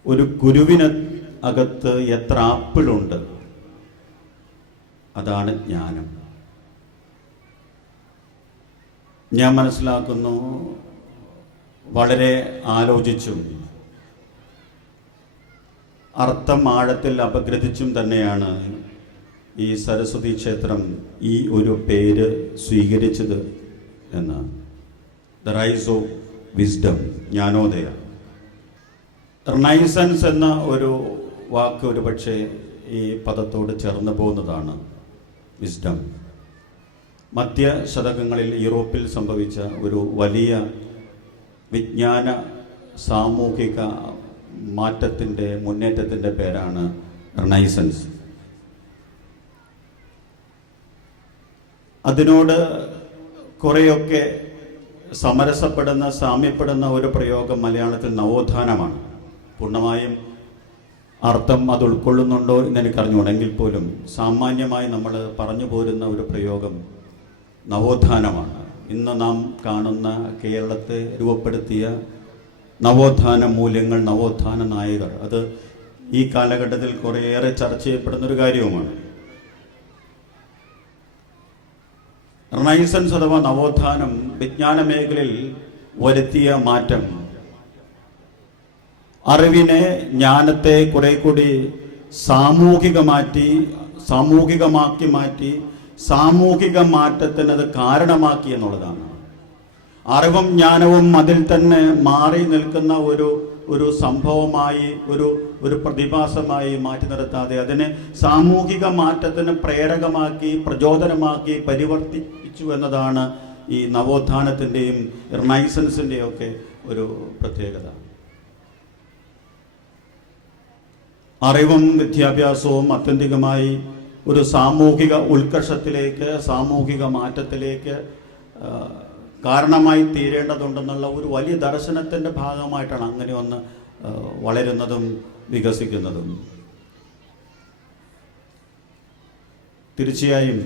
ഒരു കുരുവിന് അകത്ത് എത്ര ആപ്പിളുണ്ട്, അതാണ് ജ്ഞാനം. ഞാൻ മനസ്സിലാക്കുന്നു വളരെ ആലോചിച്ചും അർത്ഥം ആഴത്തിൽ അപഗ്രഥിച്ചും തന്നെയാണ് ഈ സരസ്വതി ക്ഷേത്രം ഈ ഒരു പേര് സ്വീകരിച്ചത് എന്ന്. The rise of wisdom, Jnanodaya. റിനൈസൻസ് എന്ന ഒരു വാക്ക് ഒരു പക്ഷേ ഈ പദത്തോട് ചേർന്ന് പോകുന്നതാണ്. വിസ്ഡം മധ്യ ശതകങ്ങളിൽ യൂറോപ്പിൽ സംഭവിച്ച ഒരു വലിയ വിജ്ഞാന സാമൂഹിക മാറ്റത്തിൻ്റെ മുന്നേറ്റത്തിൻ്റെ പേരാണ് റിനൈസൻസ്. അതിനോട് കുറേയൊക്കെ സമരസപ്പെടുന്ന സാമ്യപ്പെടുന്ന ഒരു പ്രയോഗം മലയാളത്തിൽ നവോത്ഥാനമാണ്. പൂർണ്ണമായും അർത്ഥം അത് ഉൾക്കൊള്ളുന്നുണ്ടോ എന്ന് എനിക്കറിഞ്ഞുകൂടെങ്കിൽ പോലും സാമാന്യമായി നമ്മൾ പറഞ്ഞു പോരുന്ന ഒരു പ്രയോഗം നവോത്ഥാനമാണ്. ഇന്ന് നാം കാണുന്ന കേരളത്തെ രൂപപ്പെടുത്തിയ നവോത്ഥാന മൂല്യങ്ങൾ, നവോത്ഥാന നായകർ, അത് ഈ കാലഘട്ടത്തിൽ കുറേയേറെ ചർച്ച ചെയ്യപ്പെടുന്നൊരു കാര്യവുമാണ്. റിനൈസൻസ് അഥവാ നവോത്ഥാനം വിജ്ഞാന മേഖലയിൽ വരുത്തിയ മാറ്റം അറിവിനെ, ജ്ഞാനത്തെ കുറെ കൂടി സാമൂഹികമാക്കി മാറ്റി സാമൂഹിക മാറ്റത്തിനത് കാരണമാക്കി എന്നുള്ളതാണ്. അറിവും ജ്ഞാനവും അതിൽ തന്നെ മാറി നിൽക്കുന്ന ഒരു സംഭവമായി, ഒരു പ്രതിഭാസമായി മാറ്റി നിർത്താതെ അതിനെ സാമൂഹിക മാറ്റത്തിന് പ്രേരകമാക്കി, പ്രചോദനമാക്കി പരിവർത്തിപ്പിച്ചു എന്നതാണ് ഈ നവോത്ഥാനത്തിൻ്റെയും റിനൈസൻസിൻ്റെയും ഒക്കെ ഒരു പ്രത്യേകത. അറിവും വിദ്യാഭ്യാസവും ആത്യന്തികമായി ഒരു സാമൂഹിക ഉത്കർഷത്തിലേക്ക്, സാമൂഹിക മാറ്റത്തിലേക്ക് കാരണമായി തീരേണ്ടതുണ്ടെന്നുള്ള ഒരു വലിയ ദർശനത്തിൻ്റെ ഭാഗമായിട്ടാണ് അങ്ങനെ ഒന്ന് വളരുന്നതും വികസിക്കുന്നതും. തീർച്ചയായും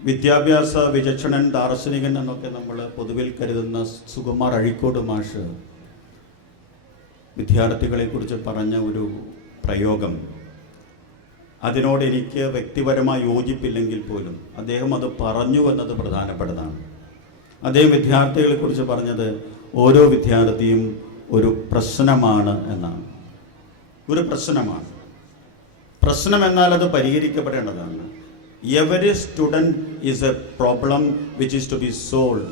വിദ്യാഭ്യാസ വിചക്ഷണൻ, ദാർശനികൻ എന്നൊക്കെ നമ്മൾ പൊതുവിൽ കരുതുന്ന സുകുമാർ അഴീക്കോട് മാഷ് വിദ്യാർത്ഥികളെക്കുറിച്ച് പറഞ്ഞ ഒരു പ്രയോഗം, അതിനോട് എനിക്ക് വ്യക്തിപരമായി യോജിപ്പില്ലെങ്കിൽ പോലും അദ്ദേഹം അത് പറഞ്ഞു എന്നത് പ്രധാനപ്പെട്ടതാണ്. അദ്ദേഹം വിദ്യാർത്ഥികളെക്കുറിച്ച് പറഞ്ഞത് ഓരോ വിദ്യാർത്ഥിയും ഒരു പ്രശ്നമാണ് എന്നാണ്. ഒരു പ്രശ്നമാണ്. പ്രശ്നം എന്നാൽ അത് പരിഹരിക്കപ്പെടേണ്ടതാണ്. Every student is a problem which is to be solve.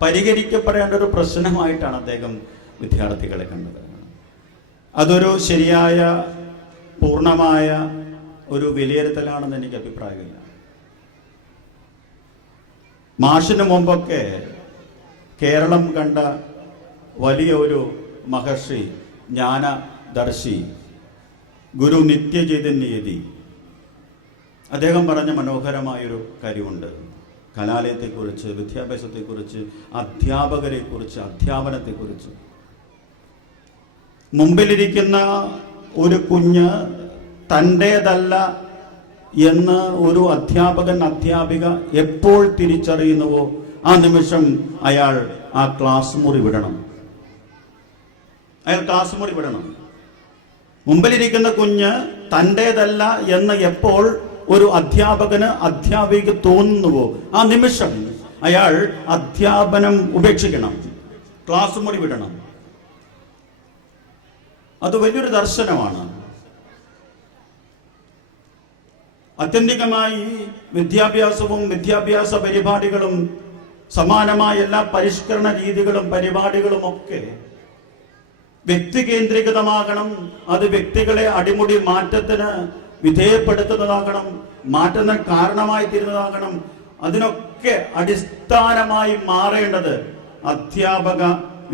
പരിഹരിക്കപ്പെടേണ്ട ഒരു പ്രശ്നമായിട്ടാണ് അദ്ദേഹം വിദ്യാർത്ഥികളെ കണ്ടത്. അതൊരു ശരിയായ പൂർണ്ണമായ ഒരു വിലയിരുത്തലാണെന്ന് എനിക്ക് അഭിപ്രായമില്ല. മാഷിന് മുമ്പൊക്കെ കേരളം കണ്ട വലിയ ഒരു മഹർഷി, ജ്ഞാനദർശി, ഗുരു നിത്യചൈതന്യയതി, അദ്ദേഹം പറഞ്ഞ മനോഹരമായൊരു കാര്യമുണ്ട്. കലാലയത്തെക്കുറിച്ച്, വിദ്യാഭ്യാസത്തെക്കുറിച്ച്, അധ്യാപകരെക്കുറിച്ച്, അധ്യാപനത്തെക്കുറിച്ച്. മുമ്പിലിരിക്കുന്ന ഒരു കുഞ്ഞ് തൻ്റേതല്ല എന്ന് ഒരു അധ്യാപകൻ, അധ്യാപിക എപ്പോൾ തിരിച്ചറിയുന്നുവോ ആ നിമിഷം അയാൾ ആ ക്ലാസ് മുറി വിടണം. മുമ്പിലിരിക്കുന്ന കുഞ്ഞ് തൻ്റേതല്ല എന്ന് എപ്പോൾ ഒരു അധ്യാപകന്, അധ്യാപിക തോന്നുന്നുവോ ആ നിമിഷം അയാൾ അധ്യാപനം ഉപേക്ഷിക്കണം, ക്ലാസ് മുറി വിടണം. അത് വലിയൊരു ദർശനമാണ്. ആത്യന്തികമായി വിദ്യാഭ്യാസവും വിദ്യാഭ്യാസ പരിപാടികളും സമാനമായ എല്ലാ പരിഷ്കരണ രീതികളും പരിപാടികളും ഒക്കെ വ്യക്തി കേന്ദ്രീകൃതമാകണം. അത് വ്യക്തികളെ അടിമുടി മാറ്റത്തിന് വിധേയപ്പെടുത്തുന്നതാകണം, മാറ്റുന്ന കാരണമായി തീരുന്നതാകണം. അതിനൊക്കെ അടിസ്ഥാനമായി മാറേണ്ടത് അധ്യാപക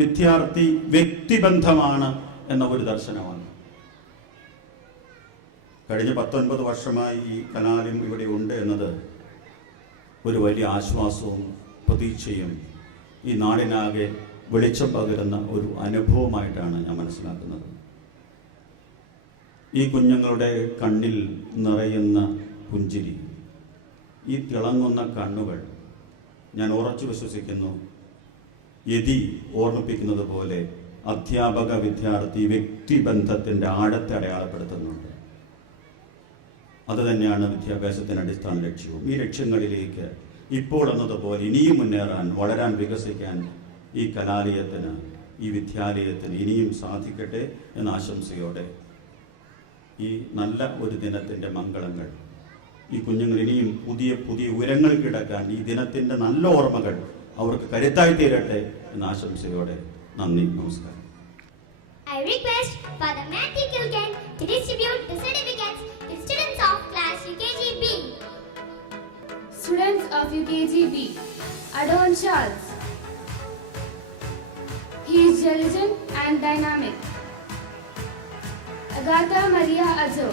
വിദ്യാർത്ഥി വ്യക്തിബന്ധമാണ് എന്ന ഒരു ദർശനമാണ്. കഴിഞ്ഞ 19 വർഷമായി ഈ കലാലയം ഇവിടെ ഉണ്ട് എന്നത് ഒരു വലിയ ആശ്വാസവും പ്രതീക്ഷയും ഈ നാടിനാകെ വെളിച്ചം പകരുന്ന ഒരു അനുഭവമായിട്ടാണ് ഞാൻ മനസ്സിലാക്കുന്നത്. ഈ കുഞ്ഞുങ്ങളുടെ കണ്ണിൽ നിറയുന്ന പുഞ്ചിരി, ഈ തിളങ്ങുന്ന കണ്ണുകൾ, ഞാൻ ഉറച്ചു വിശ്വസിക്കുന്നു യതി ഓർമ്മിപ്പിക്കുന്നത് പോലെ അധ്യാപക വിദ്യാർത്ഥി വ്യക്തിബന്ധത്തിൻ്റെ ആഴത്തെ അടയാളപ്പെടുത്തുന്നുണ്ട്. അതുതന്നെയാണ് വിദ്യാഭ്യാസത്തിൻ്റെ അടിസ്ഥാന ലക്ഷ്യവും. ഈ ലക്ഷ്യങ്ങളിലേക്ക് ഇപ്പോൾ എന്നതുപോലെ ഇനിയും മുന്നേറാൻ, വളരാൻ, വികസിക്കാൻ ഈ കലാലയത്തിന്, ഈ വിദ്യാലയത്തിന് ഇനിയും സാധിക്കട്ടെ എന്ന ആശംസയോടെ ഈ നല്ല ഒരു ദിനത്തിൻ്റെ മംഗളങ്ങൾ, ഈ കുഞ്ഞുങ്ങൾ ഇനിയും പുതിയ പുതിയ ഉയരങ്ങൾ കിടക്കാൻ ഈ ദിനത്തിൻ്റെ നല്ല ഓർമ്മകൾ അവർക്ക് കരുത്തായി തീരട്ടെ എന്ന ആശംസയോടെ നന്ദി, നമസ്കാരം. I request Father Matthew Kilgan to distribute the certificates to students of class UKGB. Students of UKGB, Adon Charles. He is diligent and dynamic. Agatha Maria Azo.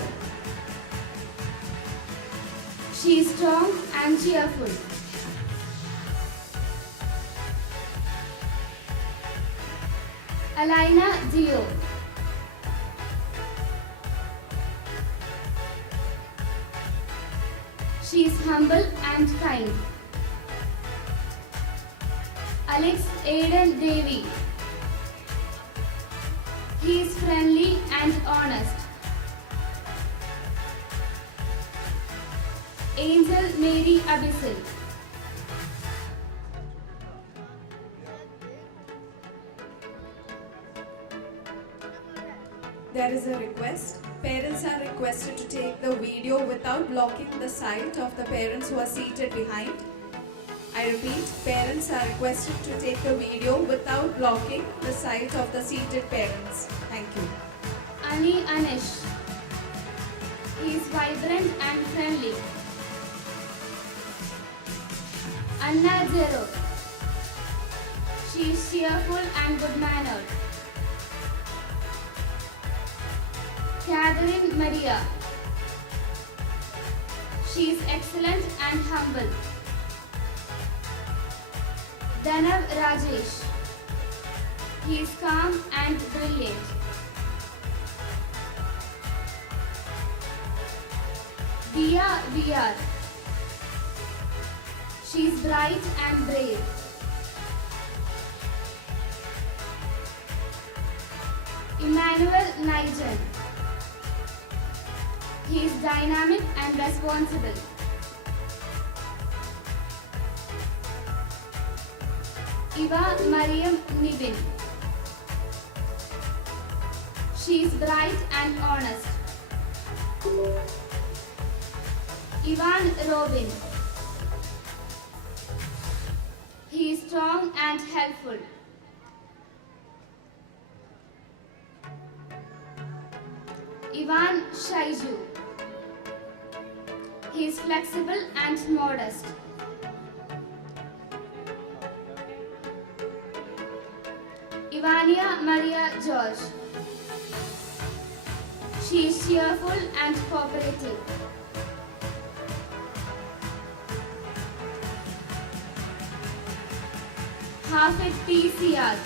She is strong and cheerful. Alina Dio. She is humble and kind. Alex Aiden Devi. He is friendly and honest. Angel Mary Abyssal. There is a request. Parents are requested to take the video without blocking the sight of the parents who are seated behind. I repeat, parents are requested to take the video without blocking the sight of the seated parents. Thank you. Ani Anish. He is vibrant and friendly. Anna Zero. She is cheerful and good-mannered. Catherine Maria. She is excellent and humble. Dhanav Rajesh. He is calm and brilliant. Dia VR. She is bright and brave. Emmanuel Nigen. He is dynamic and responsible. Eva Mariam Nibin. She is bright and honest. Ivan Robin. He is strong and helpful. Ivan Shaiju. He is flexible and modest. Ivania Maria George. She is cheerful and cooperative. Hafid P. Siad.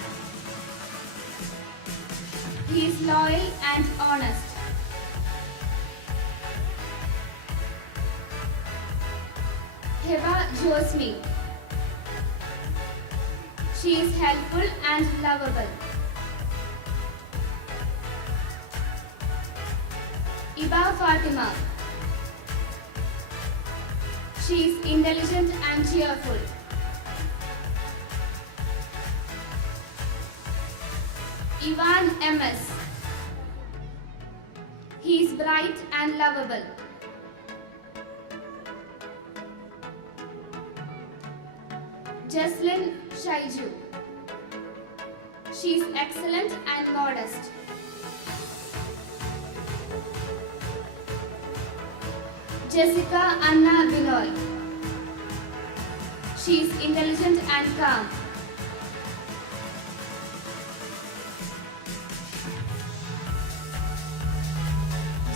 He is loyal and honest. Heba Josmi. She is helpful and lovable. Iba Fatima. She is intelligent and cheerful. Ivan MS. He is bright and lovable. Jesslyn Shaiju. She is excellent and modest. Jessica Anna Binoy. She is intelligent and calm.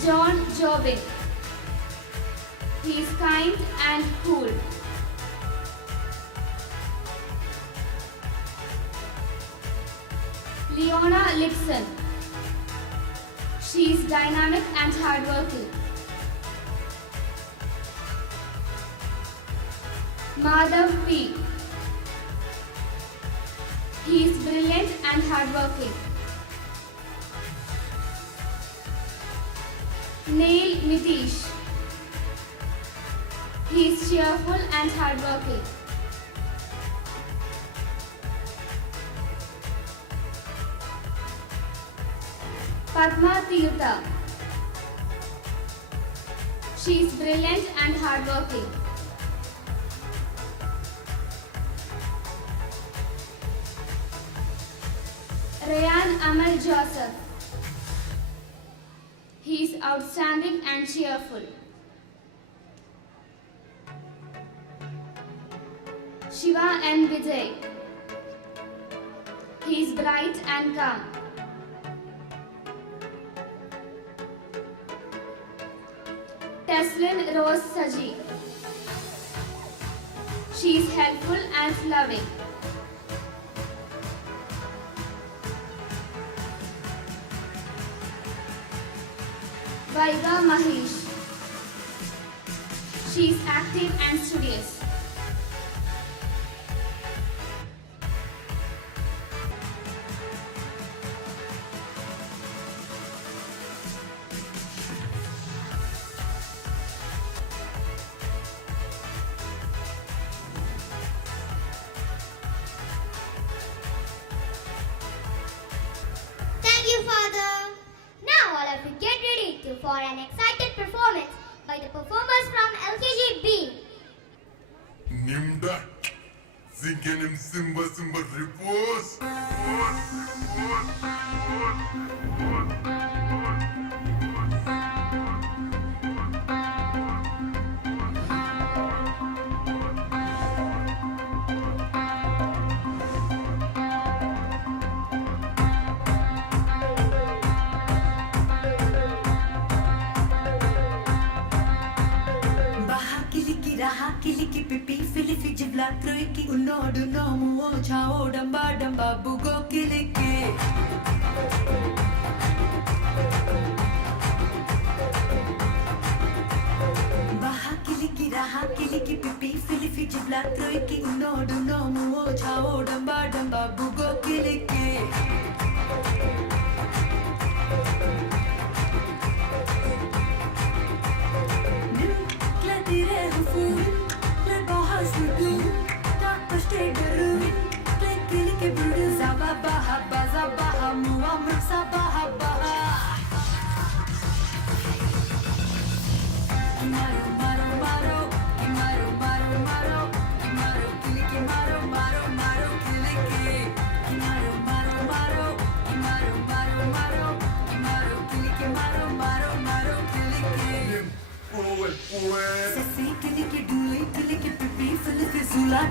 John Jobin. He is kind and cool. Leona Lipson. She is dynamic and hardworking. Madhav P. He is brilliant and hardworking. Neil Nitish. He is cheerful and hardworking. Padma Tiyuta. She is brilliant and hardworking. Rayan Amal Joseph. He is outstanding and cheerful. Shiva N. Vijay. He is bright and calm. Teslin Rose Saji. She is helpful and loving. Vaiga Mahesh. She is active and studious. Thank you, Father. Now all of you get ready for an excited performance by the performers from LKG B. Nimda, singing Simba Simba repose. Kiliki pipi filifi jibla kroiki unodu nomu chao damba damba bugo kiliki baha kiliki raha kiliki pipi filifi jibla kroiki unodu nomu chao damba damba bugo kiliki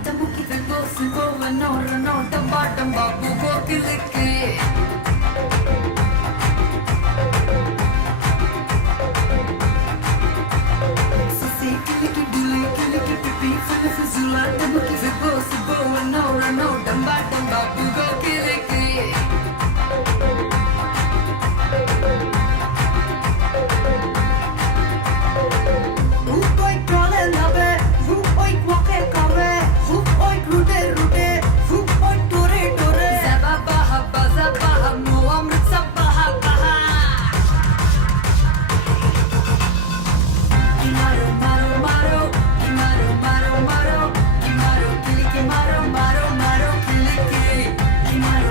Tamuki the boss go and no the bottom babu go kiliki Sisi kiliki duli kiliki pipi filifi zula tamuki the boss go and no the bottom babu go kiliki Maro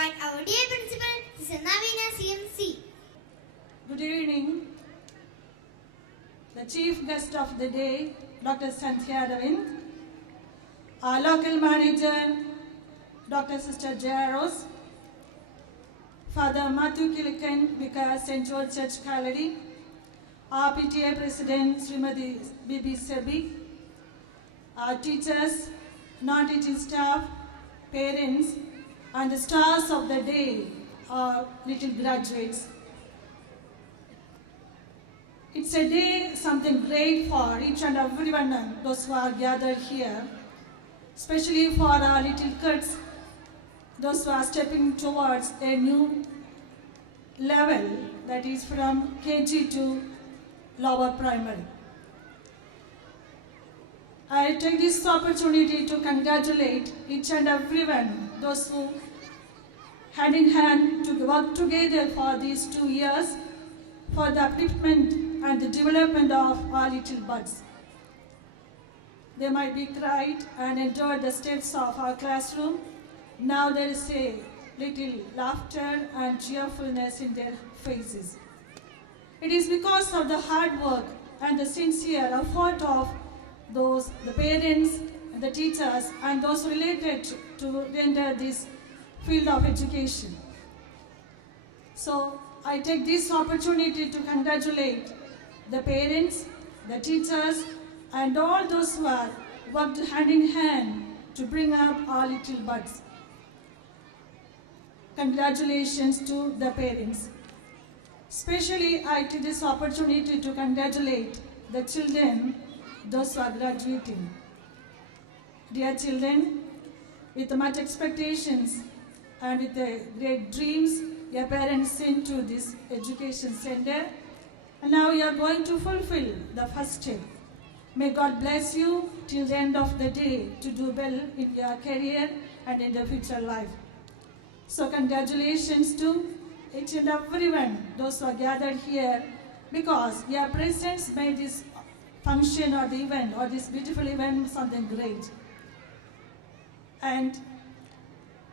invite our dear principal, Sister Navina CMC. Good evening. The chief guest of the day, Dr. Sandhya Ravin, our local manager, Dr. Sister Jaros, Father Matthew Kilikan, Vicar St. George Church Kalari, our PTA President, Srimati Bibi Sebi, our teachers, non-teaching staff, parents, and the stars of the day, our little graduates. It's a day, something great for each and everyone, those who are gathered here, especially for our little kids, those who are stepping towards a new level, that is from KG to lower primary. I take this opportunity to congratulate each and everyone, those who hand in hand to work together for these 2 years for the upliftment and the development of our little buds. They might be cried and enjoyed the steps of our classroom. Now there is a little laughter and cheerfulness in their faces. It is because of the hard work and the sincere effort of the parents, the teachers, and those related to enter this field of education. So I take this opportunity to congratulate the parents, the teachers, and all those who are worked hand in hand to bring up our little buds. Congratulations to the parents. Especially I take this opportunity to congratulate the children, those who are graduating. Dear children, with much expectations and with great dreams, your parents sent to this education center, and now you are going to fulfill the first step. May God bless you till the end of the day to do well in your career and in the future life. So congratulations to each and everyone, those who are gathered here, because your presence made this function or the event or this beautiful event something great. And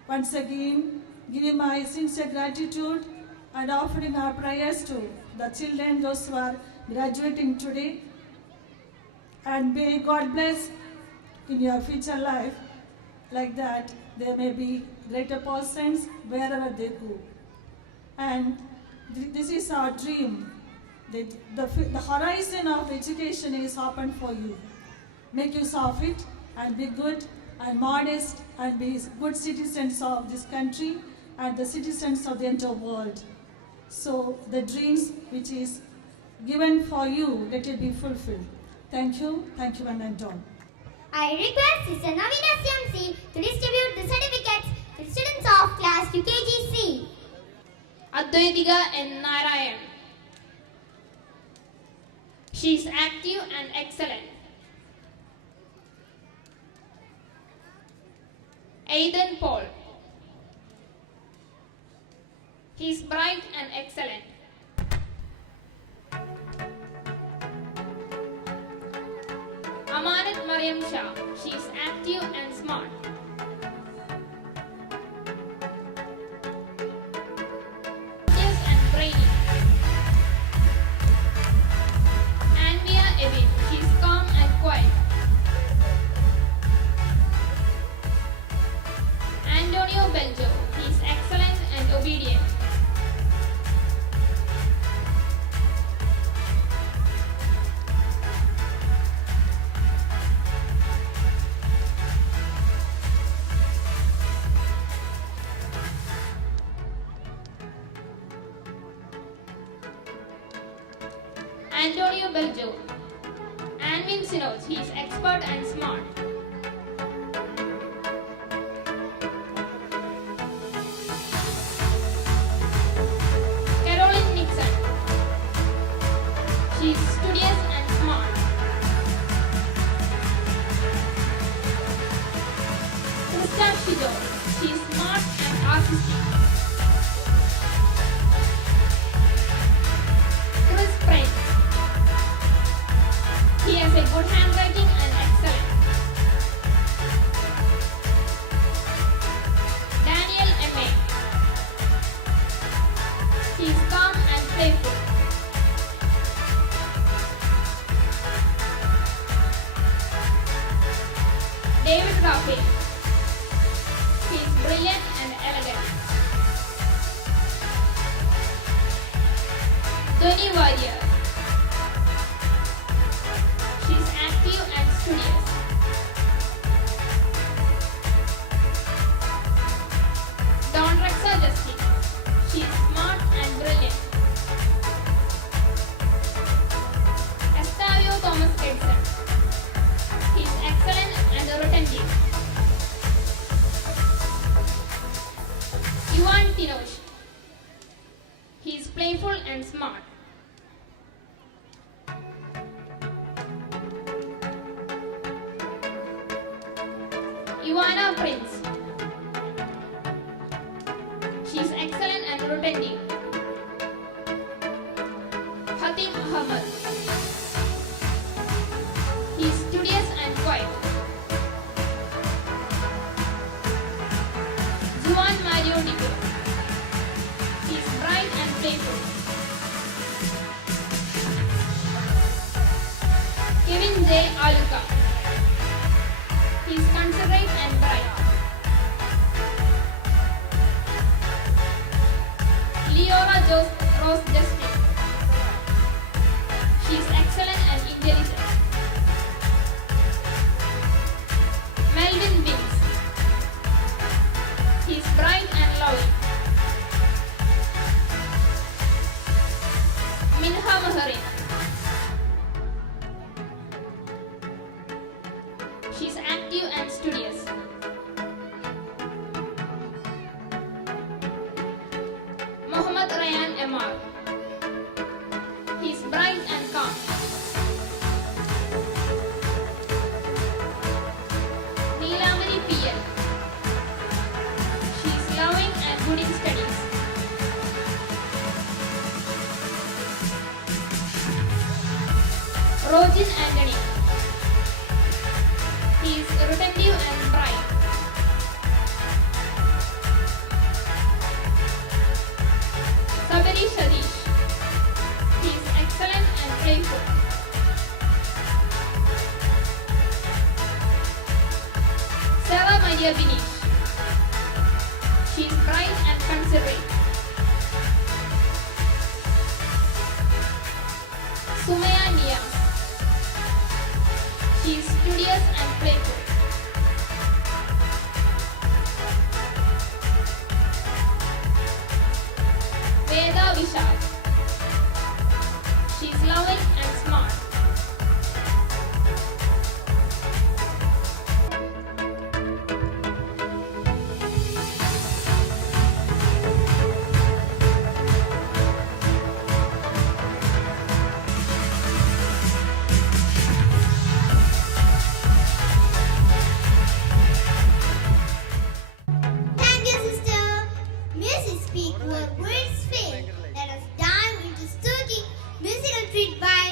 once again, giving my sincere gratitude and offering our prayers to the children, those who are graduating today. And may God bless in your future life, like that they may be greater persons wherever they go. And this is our dream. The horizon of education is open for you. Make use of it and be good and modest and be good citizens of this country and the citizens of the entire world. So the dreams which is given for you, let it be fulfilled. Thank you one and all. I request Sister Navina CMC to distribute the certificates to the students of class UKGC. Advaitika N. Narayan. She is active and excellent. Aidan Paul. He is bright and excellent. Amanat Mariam Shah. She is active and smart. Yes and brainy. Anvia Evin. She is calm and quiet. Antonio Beljo. He is excellent and obedient. Antonio Beljo. Anvin Sinos. He is expert and smart. Caroline Nixon. She is studious and smart. Krista Shido. She is smart and artistic. Chris Prince. He has a good handwriting and excellent. Daniel M.A. David Raphael. He is brilliant and elegant. Dhoni Warrior. She is active and studious. Dawn Rexa Justin. She is smart and brilliant. Estavio Thomas Edson. He is excellent and retentive. Ivan Tinoch. He is playful and smart. Ivana Prince. She is excellent and retentive. Hatim Ahmad. He is studious and quiet. Juan Mario Nico. He is bright and playful. Kevin J. Aluka. He is considerate and bright. Leora Rose Justin. She is excellent and intelligent. Melvin Binns. He is bright and loving. Minha Maharin. She is active and studious. Muhammad Ryan Emar. He is bright and calm. Neelamani P.L. She is loving and good in studies. Rojin Anthony. He is retentive and bright. Sabari Shadish. He is excellent and playful. Sarah Maria Binish. She is bright and considerate. Sumaya Niyam. She is studious and playful. Veda Vishal. She is loving and smart. Thank you, sister. Music speak where words fail. Let us dive into Turkey musical treat by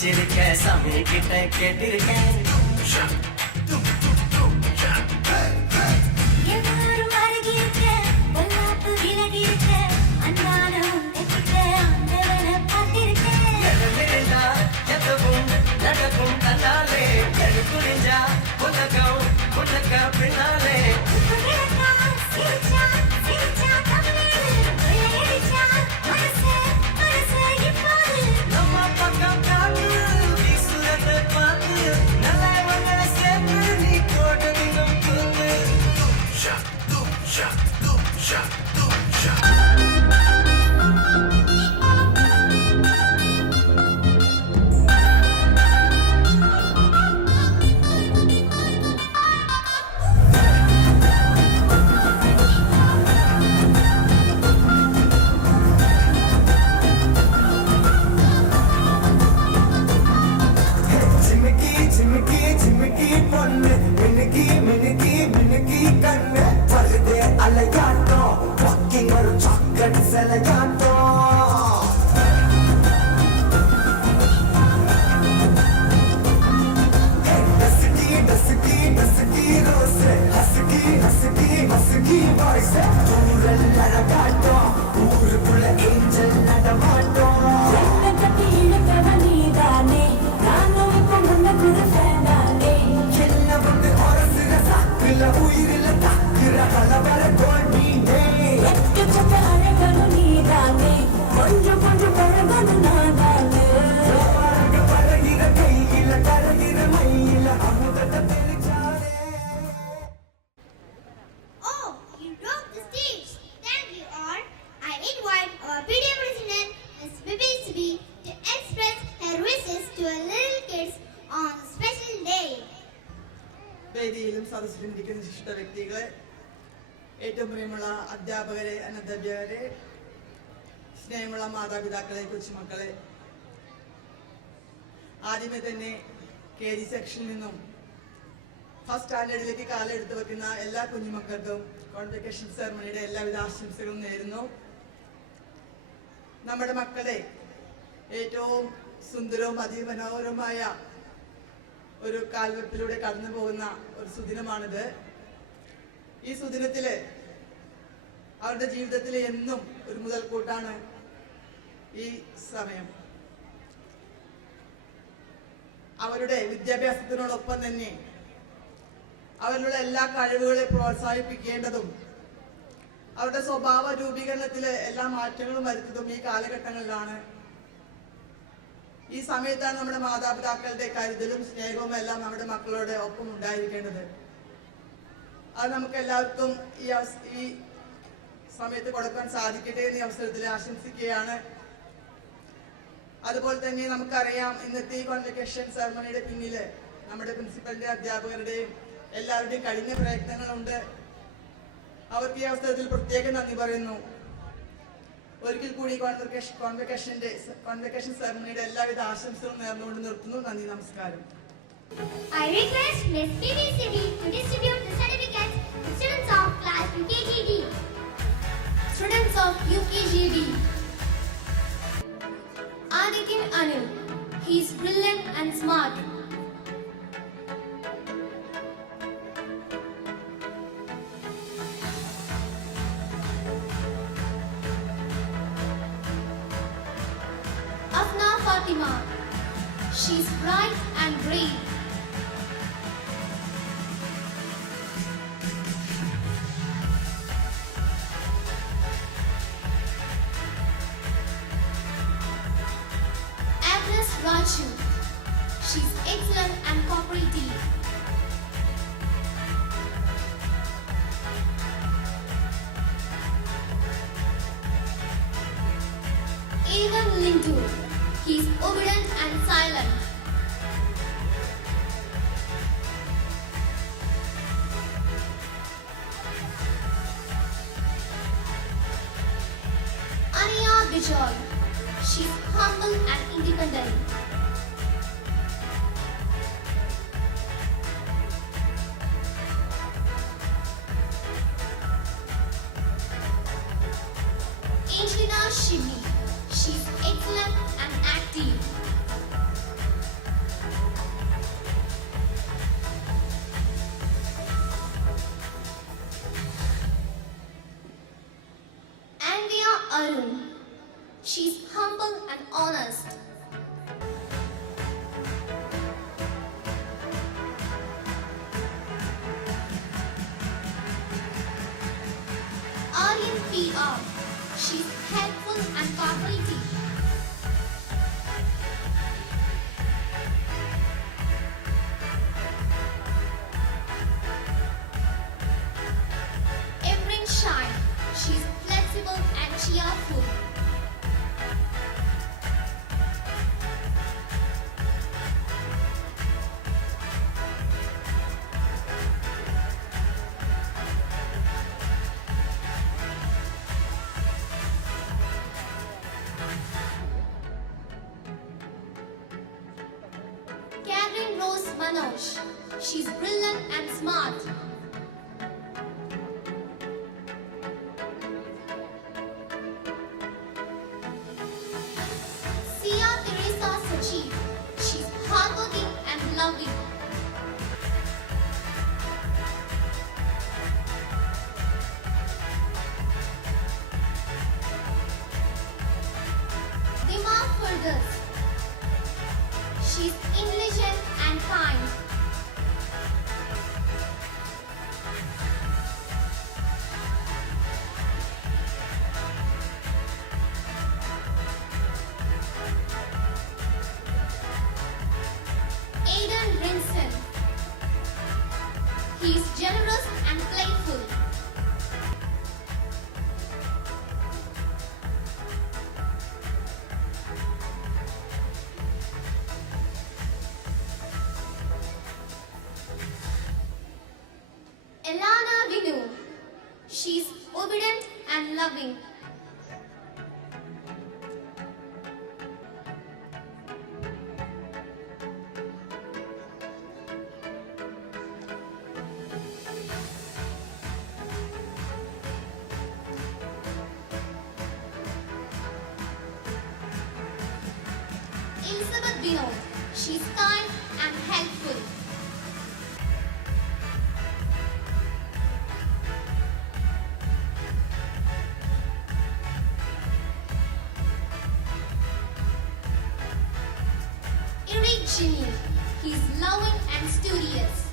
வச்சிருக்க சாமி கிட்ட கேட்டிருக்கேன் எல்லாரும் அருகி இருக்க பொல்லாப்பு விலகி இருக்க அன்பான உன்கிட்ட ஆண்டவனை பார்த்திருக்கேன் எதிரில்லா எதுவும் நடக்கும் தன்னாலே எது புரிஞ்சா உலகம் உனக்க பின்னாலே புகழக்கா சிரிச்சா சிரிச்சா தமிழே கொள்ளையடிச்சா மனசு மனசு இப்போது நம்ம பக்கம் காத்து வீசுறத பார்த்து நல்லவங்களை சேர்த்து நீ போட்டதிலும் தூங்கு சிமிக்கி சிமிக்கி சிமிக்கி பொண்ணு மினுக்கி மினுக்கி மினுக்கி கண்ணு வருதே அலையாட்டம் வாக்கிங் ஒரு சாக்லேட் சிலையாட்டம் dusky dusky dusky rose husky husky husky voice ஊரல் நடக்காட்டம் ஊருக்குள்ள ஏஞ்சல் நடமாட்டம் கட்டி இழுக்கவ நீதானே நானும் இப்போ முன்ன குடுப்பேனானே என்ன வந்து அரசுல சாக்குல உயிரில தாக்குற கலவர கோல்டீனே எக்கச்சக்க அழகனும் நீதானே கொஞ்சம் கொஞ்சம் பழகனும் நான்தானே பழகிற கையில கரகிற மயில அமுதத்தை தெளிச்சாரே Oh, you broke the stage. Thank you all. I invite our video president, Ms. Bibi Sibi, to express her wishes to our little kids on a special day. വേദിയിലും സദസ്സിലും ഇരിക്കുന്ന വിശിഷ്ട വ്യക്തികളെ, ഏറ്റവും പ്രിയമുള്ള അധ്യാപകരെ, അനധ്യാപകരെ, സ്നേഹമുള്ള മാതാപിതാക്കളെ, കൊച്ചുമക്കളെ, ആദ്യമേ തന്നെ KG സെക്ഷനിൽ നിന്നും ഫസ്റ്റ് സ്റ്റാൻഡേർഡിലേക്ക് കാലെടുത്ത് വെക്കുന്ന എല്ലാ കുഞ്ഞുമക്കൾക്കും കോൺവെക്കേഷൻ സെറമണിയുടെ എല്ലാവിധ ആശംസകളും നേരുന്നു. നമ്മുടെ മക്കളെ ഏറ്റവും സുന്ദരവും അതിമനോഹരമായ ഒരു കാൽവെപ്പിലൂടെ കടന്നു പോകുന്ന ഒരു സുദിനമാണിത്. ഈ സുദിനത്തില് അവരുടെ ജീവിതത്തിൽ എന്നും ഒരു മുതൽക്കൂട്ടാണ് ഈ സമയം. അവരുടെ വിദ്യാഭ്യാസത്തിനോടൊപ്പം തന്നെ അവരിലുള്ള എല്ലാ കഴിവുകളെ പ്രോത്സാഹിപ്പിക്കേണ്ടതും അവരുടെ സ്വഭാവ രൂപീകരണത്തിൽ എല്ലാ മാറ്റങ്ങളും വരുത്തതും ഈ കാലഘട്ടങ്ങളിലാണ്. ഈ സമയത്താണ് നമ്മുടെ മാതാപിതാക്കളുടെ കരുതലും സ്നേഹവും എല്ലാം നമ്മുടെ മക്കളോട് ഒപ്പം ഉണ്ടായിരിക്കേണ്ടത്. അത് നമുക്ക് എല്ലാവർക്കും ഈ സമയത്ത് കൊടുക്കാൻ സാധിക്കട്ടെ എന്ന് ഈ അവസരത്തിൽ ആശംസിക്കുകയാണ്. അതുപോലെ തന്നെ നമുക്കറിയാം, ഇന്നത്തെ ഈ കോൺവെക്കേഷൻ സെറമണിയുടെ പിന്നില് നമ്മുടെ പ്രിൻസിപ്പലിന്റെ, അധ്യാപകരുടെയും എല്ലാവരുടെയും കഠിന പ്രയത്നങ്ങളുണ്ട്. അവർക്ക് ഈ അവസരത്തിൽ പ്രത്യേകം നന്ദി പറയുന്നു. ഒരിക്കൽ കൂടി കോൺവെക്കേഷൻ സെറമണിയുടെ എല്ലാവിധ ആശംസകളും നേർന്നുകൊണ്ട് നിർത്തുന്നു. നന്ദി, നമസ്കാരം. I request Ms. Bibi Sibi to distribute the certificates to students of class UKGD. Students of UKGD. Adityan Anil. He is brilliant and smart. Afna Fatima. She is bright and brave. Agnes Raju. She is excellent and cooperative. Evan Lindu. He is obedient and silent. Anya Bijoy. She is humble and independent. Angelina Shimi. She is excellent and active. PR. She's helpful and cooperative. Erin Shine. She's flexible and cheerful. Karen Rose Manoj. She's brilliant and smart. Sia Teresa Sachi. She's hardworking and loving. Dima Fergus. She's intelligent and kind. Aidan Brinson. He's generous and playful. Elana Vinu. She's obedient and loving. Elizabeth Vinod. She's kind and helpful. Eric Ginny. He's loving and studious.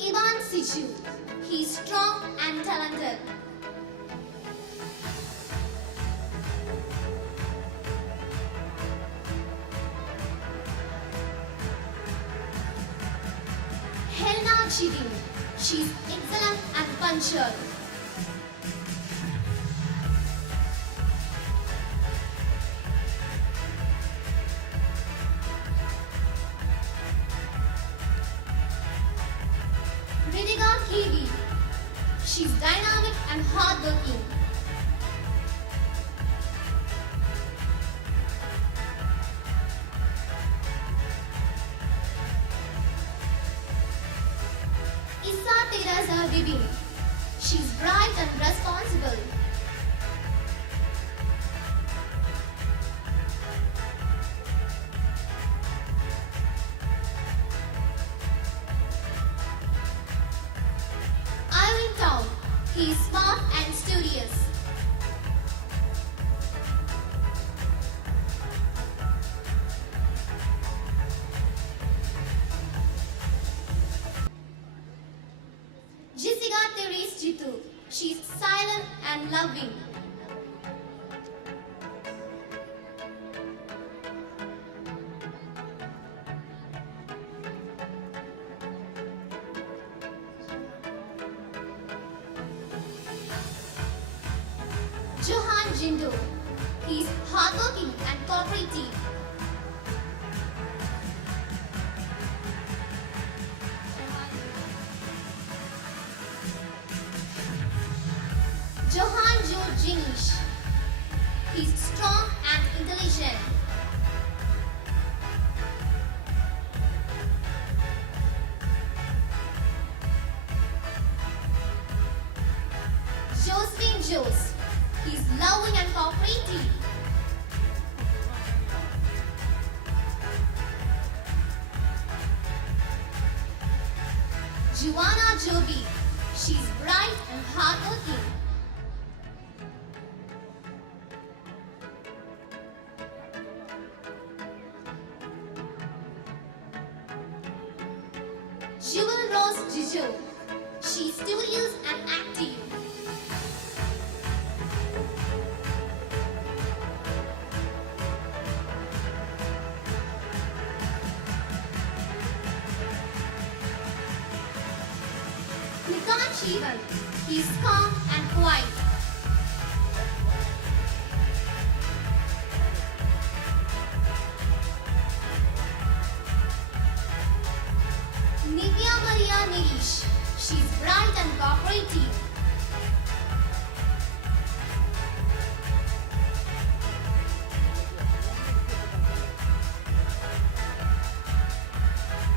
Ivan Sichu. He's strong and talented. Helena Chidin. She's excellent and punctual. Ritika Kiwi. She's dynamic and hardworking. Issa Teresa Bibin. She's bright and responsible. Irving Town. He's smart and studious. Jessica Therese Jitu. She's silent and loving. Johan Jindo. He's hardworking and cooperative. Johan Joe Jinish. He's strong and intelligent. Josephine Jose. He's loving and cooperative. Joanna Joby. She's bright and hardworking. studious and active. Nikant Shivan, he is calm and quiet. Nivya Maria Nilish, she is bright and cooperative.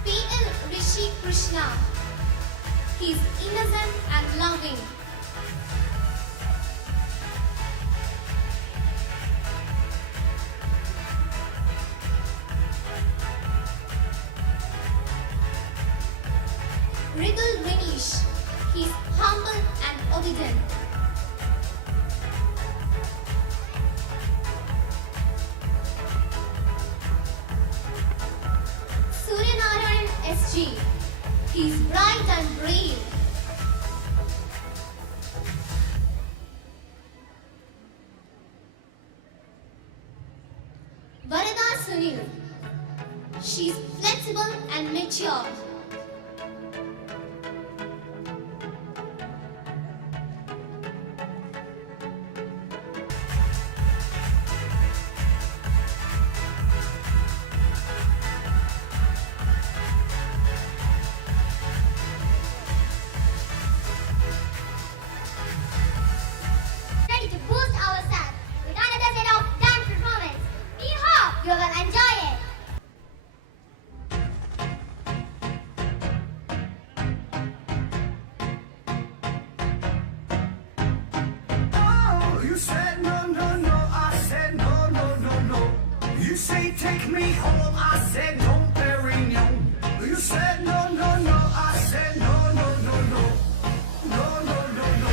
P.L. Rishi Krishna, he is innocent and loving. Ridul Vinish, he is humble and obedient. Suryanarayan S.G., he is bright and brave. Varada Sunil, she is flexible and mature. Ready to boost ourselves with another set of dance performance. We hope you will enjoy it. Oh, you said no, no, no. I said no, no, no, no. You say take me home. I said don't Perignon. You said no, no, no. I said no, no, no, no. No, no, no, no.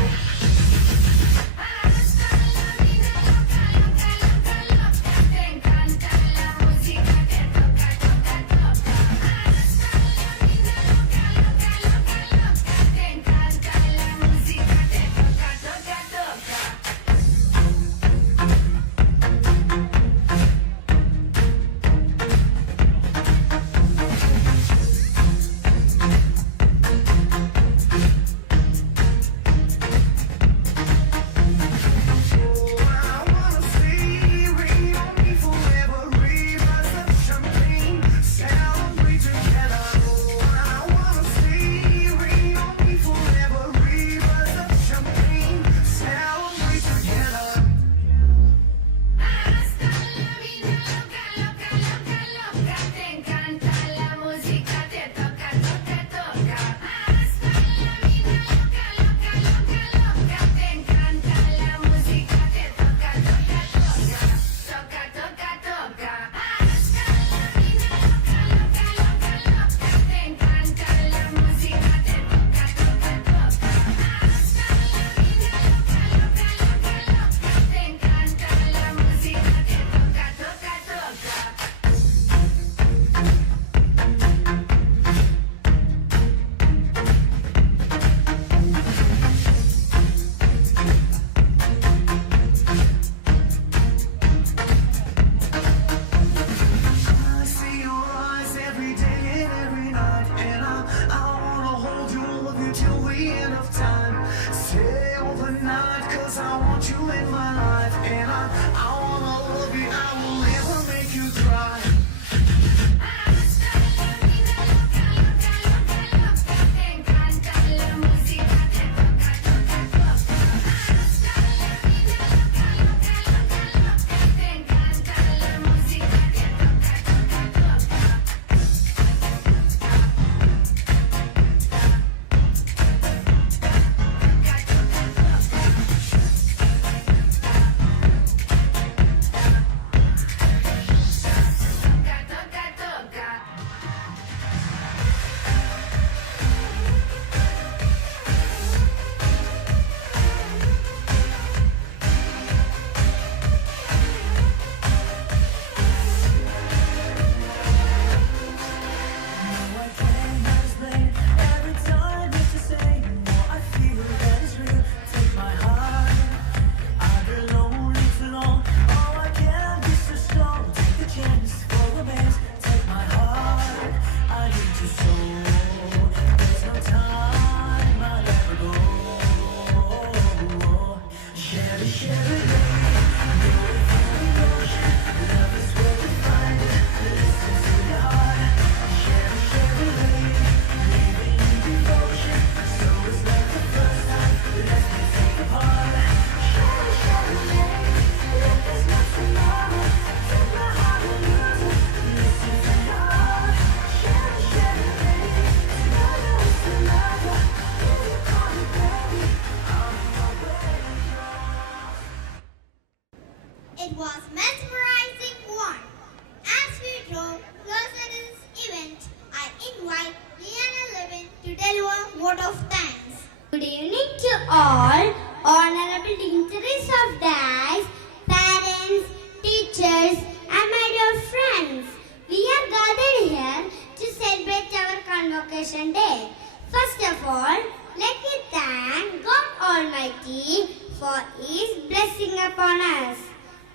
Good evening to all, honorable dignitaries of DAIS, parents, teachers, and my dear friends. We are gathered here to celebrate our Convocation Day. First of all, let me thank God Almighty for His blessing upon us.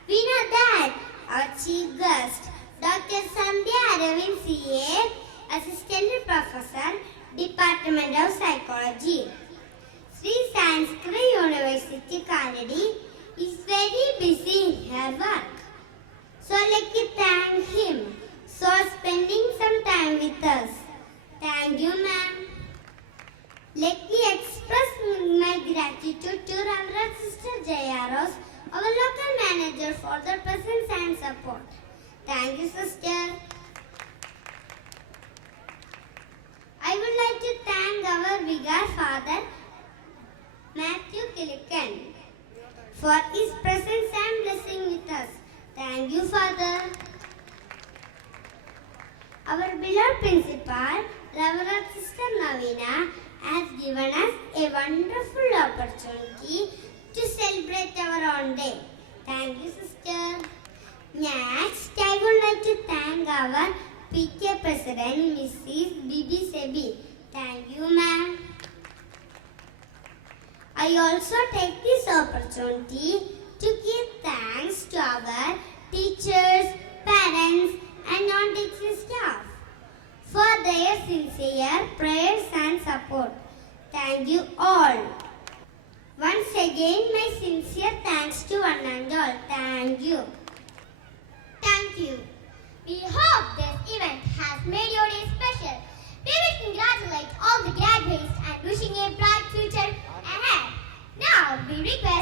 We know that our chief guest, Dr. Sandhya Aravind CA, Assistant Professor, Department of Psychology, Sri Sanskrit University, Kanadi, is very busy in her work. So let me thank him for spending some time with us. Thank you, ma'am. Let me express my gratitude to Reverend Sister Jayaros, our local manager, for their presence and support. Thank you, sister. I would like to thank our Vigar Father, Matthew Killican, for his presence and blessing with us. Thank you, Father. Our beloved principal, Reverend Sister Navina, has given us a wonderful opportunity to celebrate our own day. Thank you, sister. Next, I would like to thank our PTA President, Mrs. Bibi Sebi. Thank you, ma'am. I also take this opportunity to give thanks to our teachers, parents, and non-teaching staff for their sincere prayers and support. Thank you all. Once again, my sincere thanks to one and all. Thank you. Thank you. We hope this event has made your day special. We will congratulate all the graduates and wishing a bright future ahead. Now we request